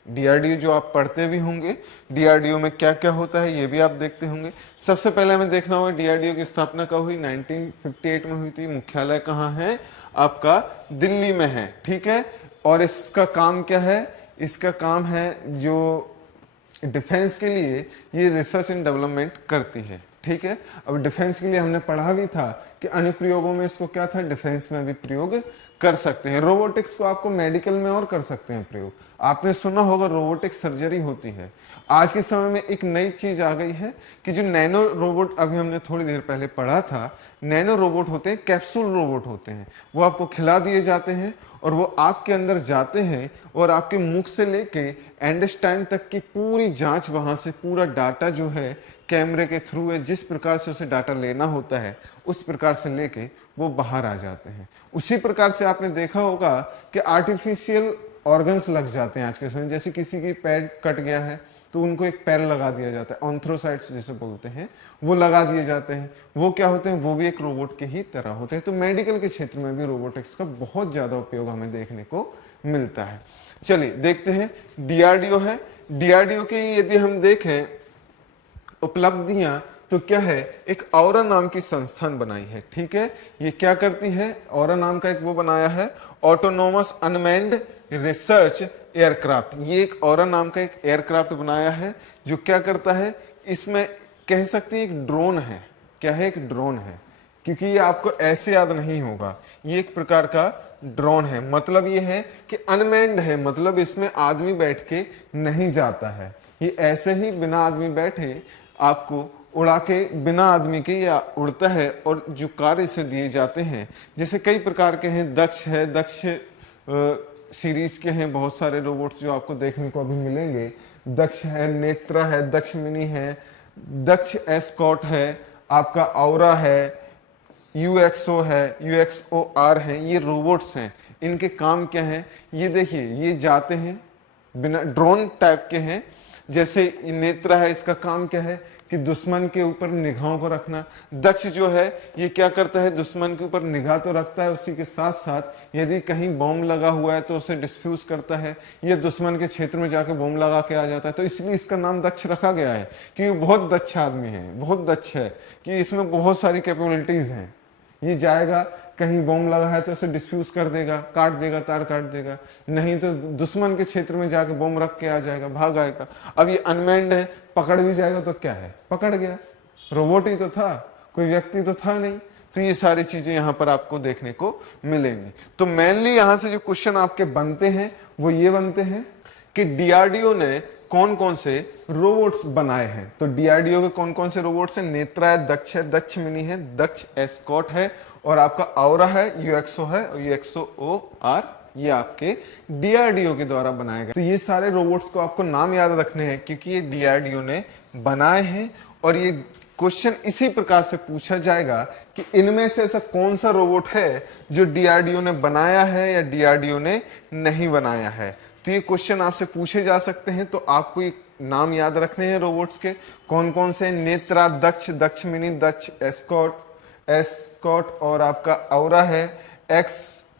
डीआरडीओ जो आप पढ़ते भी होंगे, डीआरडीओ में क्या क्या होता है ये भी आप देखते होंगे। सबसे पहले हमें देखना होगा डीआरडीओ की स्थापना कब हुई, 1958 में हुई थी। मुख्यालय कहाँ है आपका, दिल्ली में है, ठीक है। और इसका काम क्या है, इसका काम है जो डिफेंस के लिए ये रिसर्च एंड डेवलपमेंट करती है, ठीक है। अब डिफेंस के लिए हमने पढ़ा भी था कि अनुप्रयोगों में इसको क्या था, डिफेंस में भी प्रयोग कर सकते हैं। रोबोटिक्स को आपको मेडिकल में और कर सकते हैं प्रयोग। आपने सुना होगा रोबोटिक सर्जरी होती है। आज के समय में एक नई चीज आ गई है कि जो नैनो रोबोट अभी हमने थोड़ी देर पहले पढ़ा था, नैनो रोबोट होते हैं, कैप्सूल रोबोट होते हैं। वो आपको खिला दिए जाते हैं और वो आपके अंदर जाते हैं और आपके मुख से लेके एंडस्टाइन तक की पूरी जांच, वहां से पूरा डाटा जो है कैमरे के थ्रू है, जिस प्रकार से उसे डाटा लेना होता है उस प्रकार से लेके वो बाहर आ जाते हैं। उसी प्रकार से आपने देखा होगा कि आर्टिफिशियल ऑर्गन्स लग जाते हैं आज के समय। जैसे किसी की पैर कट गया है तो उनको एक पैर लगा दिया जाता है, ऑन्थ्रोसाइट्स जिसे बोलते हैं, वो लगा दिए जाते हैं। वो क्या होते हैं, वो भी एक रोबोट के ही तरह होते हैं। तो मेडिकल के क्षेत्र में भी रोबोटिक्स का बहुत ज्यादा उपयोग हमें देखने को मिलता है। चलिए देखते हैं, डीआरडीओ है। डीआरडीओ की यदि हम देखें उपलब्धियां तो क्या है, एक औरा नाम की संस्थान बनाई है, ठीक है। ये क्या करती है, औरा नाम का एक वो बनाया है, ऑटोनोमस अनमैन्ड रिसर्च एयरक्राफ्ट। ये एक औरा नाम का एक एयरक्राफ्ट बनाया है जो क्या करता है, इसमें कह सकते हैं एक ड्रोन है। क्या है, एक ड्रोन है, क्योंकि ये आपको ऐसे याद नहीं होगा। ये एक प्रकार का ड्रोन है। मतलब ये है कि अनमैन्ड है, मतलब इसमें आदमी बैठ के नहीं जाता है। ये ऐसे ही बिना आदमी बैठे आपको उड़ा के, बिना आदमी के या उड़ता है। और जो कार्य इसे दिए जाते हैं, जैसे कई प्रकार के हैं, दक्ष है, दक्ष सीरीज के हैं बहुत सारे रोबोट्स जो आपको देखने को अभी मिलेंगे। दक्ष है, नेत्रा है, दक्ष मिनी है, दक्ष एस्कॉट है, आपका औरा है, यूएक्सओ है, यूएक्सओआर है। ये रोबोट्स हैं। इनके काम क्या है, ये देखिए, ये जाते हैं, बिना ड्रोन टाइप के हैं। जैसे नेत्रा है, इसका काम क्या है कि दुश्मन के ऊपर निगाहों को रखना। दक्ष जो है ये क्या करता है, दुश्मन के ऊपर निगाह तो रखता है, उसी के साथ साथ यदि कहीं बॉम्ब लगा हुआ है तो उसे डिस्फ्यूज करता है। ये दुश्मन के क्षेत्र में जाके बॉम्ब लगा के आ जाता है। तो इसलिए इसका नाम दक्ष रखा गया है कि ये बहुत दक्ष आदमी है, बहुत दक्ष है, कि इसमें बहुत सारी कैपेबिलिटीज हैं। ये जाएगा, कहीं बॉम्ब लगा है तो उसे डिस्फ्यूज कर देगा, काट देगा, तार काट देगा। नहीं तो दुश्मन के क्षेत्र में जाके बॉम्ब रख के आ जाएगा, भाग आएगा। अब ये अनमैन्ड है, पकड़ भी जाएगा तो क्या है, पकड़ गया। रोबोट ही तो था, कोई व्यक्ति तो था नहीं। तो ये सारी चीजें यहाँ पर आपको देखने को मिलेंगी। तो मेनली यहाँ से जो क्वेश्चन आपके बनते हैं वो ये बनते हैं कि डीआरडीओ ने कौन कौन से रोबोट्स बनाए हैं। तो डीआरडीओ के कौन कौन से रोबोट्स हैं, नेत्रा है, दक्ष है, दक्ष मिनी है, दक्ष एस्कॉट है, और आपका औरा है, यूएक्सओ है, और यूएक्सओआर, ये आपके डीआरडीओ के द्वारा बनाए गए। तो ये सारे रोबोट्स को आपको नाम याद रखने हैं क्योंकि ये डीआरडीओ ने बनाए हैं। और ये क्वेश्चन इसी प्रकार से पूछा जाएगा कि इनमें से ऐसा कौन सा रोबोट है जो डीआरडीओ ने बनाया है या डीआरडीओ ने नहीं बनाया है। तो ये क्वेश्चन आपसे पूछे जा सकते हैं। तो आपको ये नाम याद रखने हैं रोबोट्स के, कौन कौन से, नेत्रा, दक्ष, दक्ष मिनी, दक्ष एस्कॉट और आपका औरा है,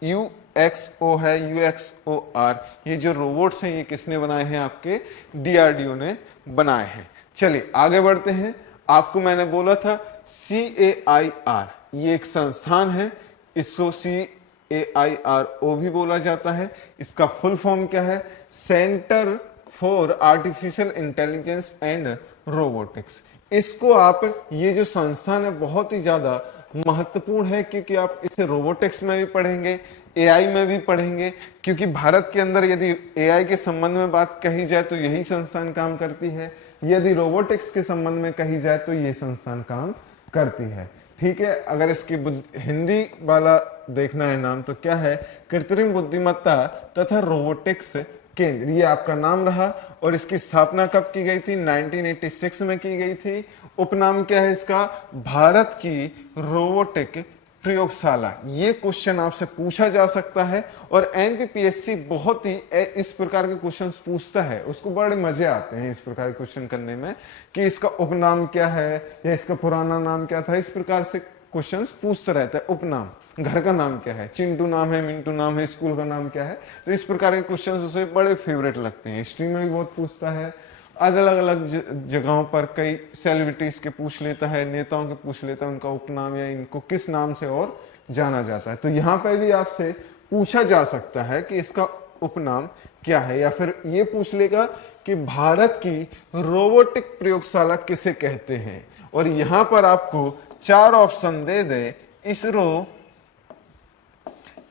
यूएक्सओ है, यूएक्सओआर। ये जो रोबोट्स हैं ये किसने बनाए हैं, आपके डीआरडीओ ने बनाए हैं। चलिए आगे बढ़ते हैं। आपको मैंने बोला था CAIR, ये एक संस्थान है, इसको CAIRO भी बोला जाता है। इसका फुल फॉर्म क्या है, centre for artificial intelligence and robotics. इसको आप, ये जो संस्थान है बहुत ही ज्यादा महत्वपूर्ण है क्योंकि आप इसे रोबोटिक्स में भी पढ़ेंगे, AI में भी पढ़ेंगे। क्योंकि भारत के अंदर यदि AI के संबंध में बात कही जाए तो यही संस्थान काम करती है, यदि रोबोटिक्स के संबंध में कही जाए तो ये संस्थान काम करती है, ठीक है। अगर इसकी हिंदी वाला देखना है नाम तो क्या है, कृत्रिम बुद्धिमत्ता तथा रोबोटिक्स केंद्र, ये आपका नाम रहा। और इसकी स्थापना कब की गई थी, 1986 में की गई थी। उपनाम क्या है इसका, भारत की रोबोटिक प्रयोगशाला। ये क्वेश्चन आपसे पूछा जा सकता है और एनपीपीएससी बहुत ही इस प्रकार के क्वेश्चंस पूछता है। उसको बड़े मजे आते हैं इस प्रकार के क्वेश्चन करने में कि इसका उपनाम क्या है या इसका पुराना नाम क्या था। इस प्रकार से क्वेश्चंस पूछता रहता है। उपनाम घर का नाम क्या है, चिंटू नाम है, मिंटू नाम है, स्कूल का नाम क्या है। तो इस प्रकार के क्वेश्चन उसे बड़े फेवरेट लगते हैं। हिस्ट्री में भी बहुत पूछता है, अलग अलग जगहों पर कई सेलिब्रिटीज के पूछ लेता है, नेताओं के पूछ लेता है, उनका उपनाम या इनको किस नाम से और जाना जाता है। तो यहाँ पर भी आपसे पूछा जा सकता है कि इसका उपनाम क्या है, या फिर ये पूछ लेगा कि भारत की रोबोटिक प्रयोगशाला किसे कहते हैं। और यहां पर आपको 4 ऑप्शन दे दे, इसरो,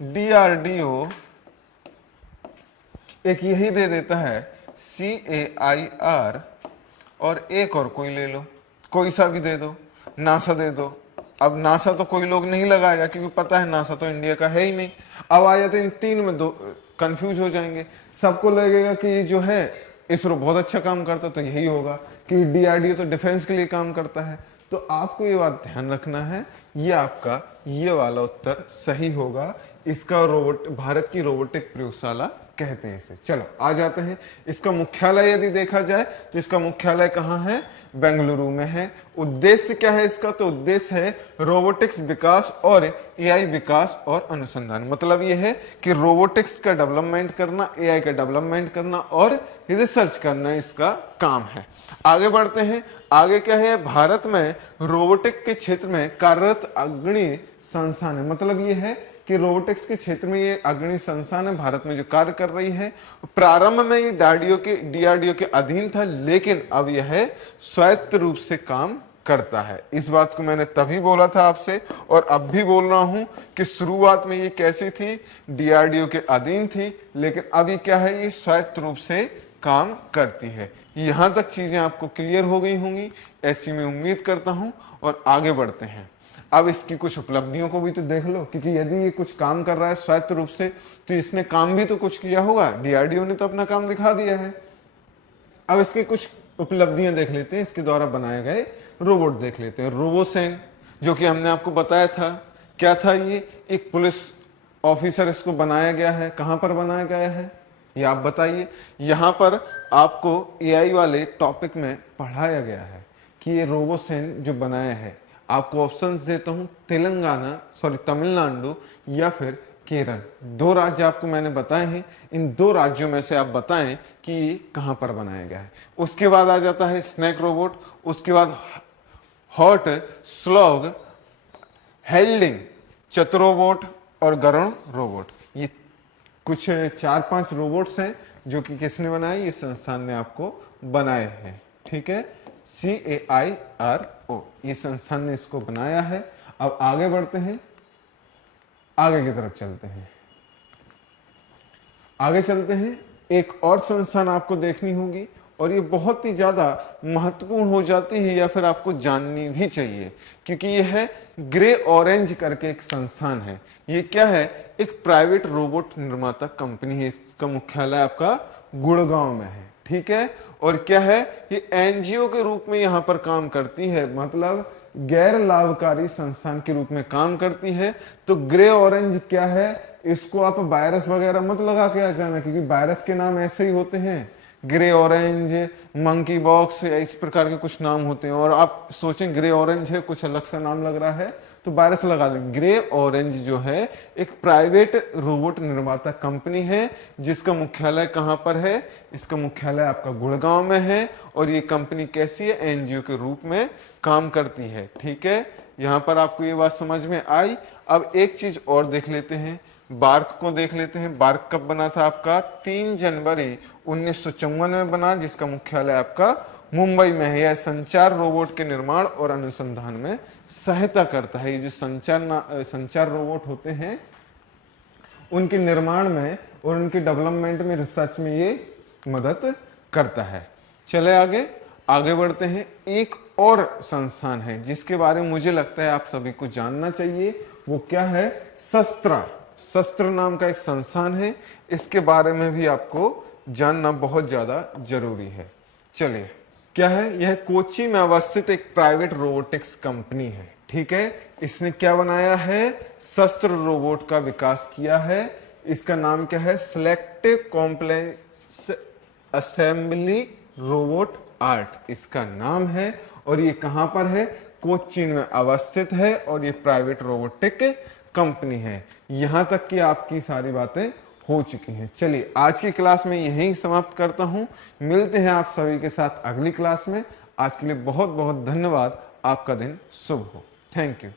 डीआरडीओ, एक यही दे देता है CAIR, और एक और कोई ले लो, कोई सा भी दे दो, नासा दे दो। अब नासा तो कोई लोग नहीं लगाएगा क्योंकि पता है नासा तो इंडिया का है ही नहीं। अब आ जाते इन 3 में, दो कंफ्यूज हो जाएंगे। सबको लगेगा कि जो है इसरो बहुत अच्छा काम करता तो यही होगा, कि डीआरडीओ तो डिफेंस के लिए काम करता है। तो आपको ये बात ध्यान रखना है, ये आपका ये वाला उत्तर सही होगा। इसका भारत की रोबोटिक प्रयोगशाला कहते हैं इसे। चलो आ जाते हैं, इसका मुख्यालय यदि देखा जाए तो इसका मुख्यालय कहाँ है, बेंगलुरु में है। उद्देश्य क्या है इसका, तो उद्देश्य है रोबोटिक्स विकास और एआई विकास और अनुसंधान। मतलब ये है कि रोबोटिक्स का डेवलपमेंट करना, एआई का डेवलपमेंट करना और रिसर्च करना इसका काम है। आगे बढ़ते हैं, आगे क्या है, भारत में रोबोटिक के क्षेत्र में कार्यरत अग्रणी संस्थान है। मतलब ये है कि रोबोटिक्स के क्षेत्र में ये अग्रणी संस्थान है भारत में जो कार्य कर रही है। प्रारंभ में ये डीआरडीओ के अधीन था, लेकिन अब यह स्वायत्त रूप से काम करता है। इस बात को मैंने तभी बोला था आपसे और अब भी बोल रहा हूं कि शुरुआत में ये कैसी थी, डीआरडीओ के अधीन थी, लेकिन अभी क्या है, ये स्वायत्त रूप से काम करती है। यहां तक चीजें आपको क्लियर हो गई होंगी, ऐसी मैं उम्मीद करता हूं। और आगे बढ़ते हैं, अब इसकी कुछ उपलब्धियों को भी तो देख लो, क्योंकि यदि ये कुछ काम कर रहा है स्वायत्त रूप से तो इसने काम भी तो कुछ किया होगा। डीआरडीओ ने तो अपना काम दिखा दिया है। अब इसके कुछ उपलब्धियां देख लेते हैं, इसके द्वारा बनाए गए रोबोट देख लेते हैं। रोबोसेन, जो कि हमने आपको बताया था, क्या था ये, एक पुलिस ऑफिसर इसको बनाया गया है। कहां पर बनाया गया है ये आप बताइए। यहां पर आपको एआई वाले टॉपिक में पढ़ाया गया है कि ये रोबोसेन जो बनाया है। आपको ऑप्शंस देता हूं, तमिलनाडु या फिर केरल। 2 राज्य आपको मैंने बताए हैं, इन 2 राज्यों में से आप बताएं कि ये कहां पर बनाया गया है। उसके बाद आ जाता है स्नैक रोबोट, उसके बाद हॉट स्लॉग, हेल्डिंग, चतुरोबोट और गरुण रोबोट। ये कुछ 4-5 रोबोट्स हैं जो कि किसने बनाए, ये संस्थान ने आपको बनाए हैं। ठीक है, CAIRO, ये संस्थान ने इसको बनाया है। अब आगे बढ़ते हैं, आगे की तरफ चलते हैं। आगे चलते हैं, एक और संस्थान आपको देखनी होगी और ये बहुत ही ज्यादा महत्वपूर्ण हो जाती है, या फिर आपको जाननी भी चाहिए, क्योंकि ये है ग्रे ऑरेंज करके एक संस्थान है। ये क्या है, एक प्राइवेट रोबोट निर्माता कंपनी है। इसका मुख्यालय आपका गुड़गांव में है। ठीक है, और क्या है, ये एनजीओ के रूप में यहाँ पर काम करती है, मतलब गैर लाभकारी संस्थान के रूप में काम करती है। तो ग्रे ऑरेंज क्या है, इसको आप वायरस वगैरह मत लगा के आ जाना, क्योंकि वायरस के नाम ऐसे ही होते हैं, ग्रे ऑरेंज, मंकी बॉक्स, इस प्रकार के कुछ नाम होते हैं। और आप सोचें ग्रे ऑरेंज है, कुछ अलग सा नाम लग रहा है, तो वायरस लगा दें। ग्रे ऑरेंज जो है एक प्राइवेट रोबोट निर्माता कंपनी है, जिसका मुख्यालय कहां पर है, इसका मुख्यालय आपका गुड़गांव में है। और ये कंपनी कैसी है, एनजीओ के रूप में काम करती है। ठीक है, यहां पर आपको ये बात समझ में आई। अब एक चीज और देख लेते हैं, बार्क को देख लेते हैं। बार्क कब बना था आपका, 3 जनवरी 1954 में बना, जिसका मुख्यालय आपका मुंबई में है। यह संचार रोबोट के निर्माण और अनुसंधान में सहायता करता है। ये जो संचार रोबोट होते हैं उनके निर्माण में और उनके डेवलपमेंट में, रिसर्च में ये मदद करता है। चले आगे बढ़ते हैं। एक और संस्थान है जिसके बारे में मुझे लगता है आप सभी को जानना चाहिए, वो क्या है, शस्त्र नाम का एक संस्थान है। इसके बारे में भी आपको जानना बहुत ज्यादा जरूरी है। चलिए, क्या है, यह कोच्चि में अवस्थित एक प्राइवेट रोबोटिक्स कंपनी है। ठीक है, इसने क्या बनाया है, शस्त्र रोबोट का विकास किया है। इसका नाम क्या है, selective complex assembly robot art इसका नाम है। और ये कहां पर है, कोच्चि में अवस्थित है और ये प्राइवेट रोबोटिक कंपनी है। यहाँ तक कि आपकी सारी बातें हो चुकी हैं। चलिए आज की क्लास में यहीं समाप्त करता हूँ। मिलते हैं आप सभी के साथ अगली क्लास में। आज के लिए बहुत बहुत धन्यवाद। आपका दिन शुभ हो। Thank you.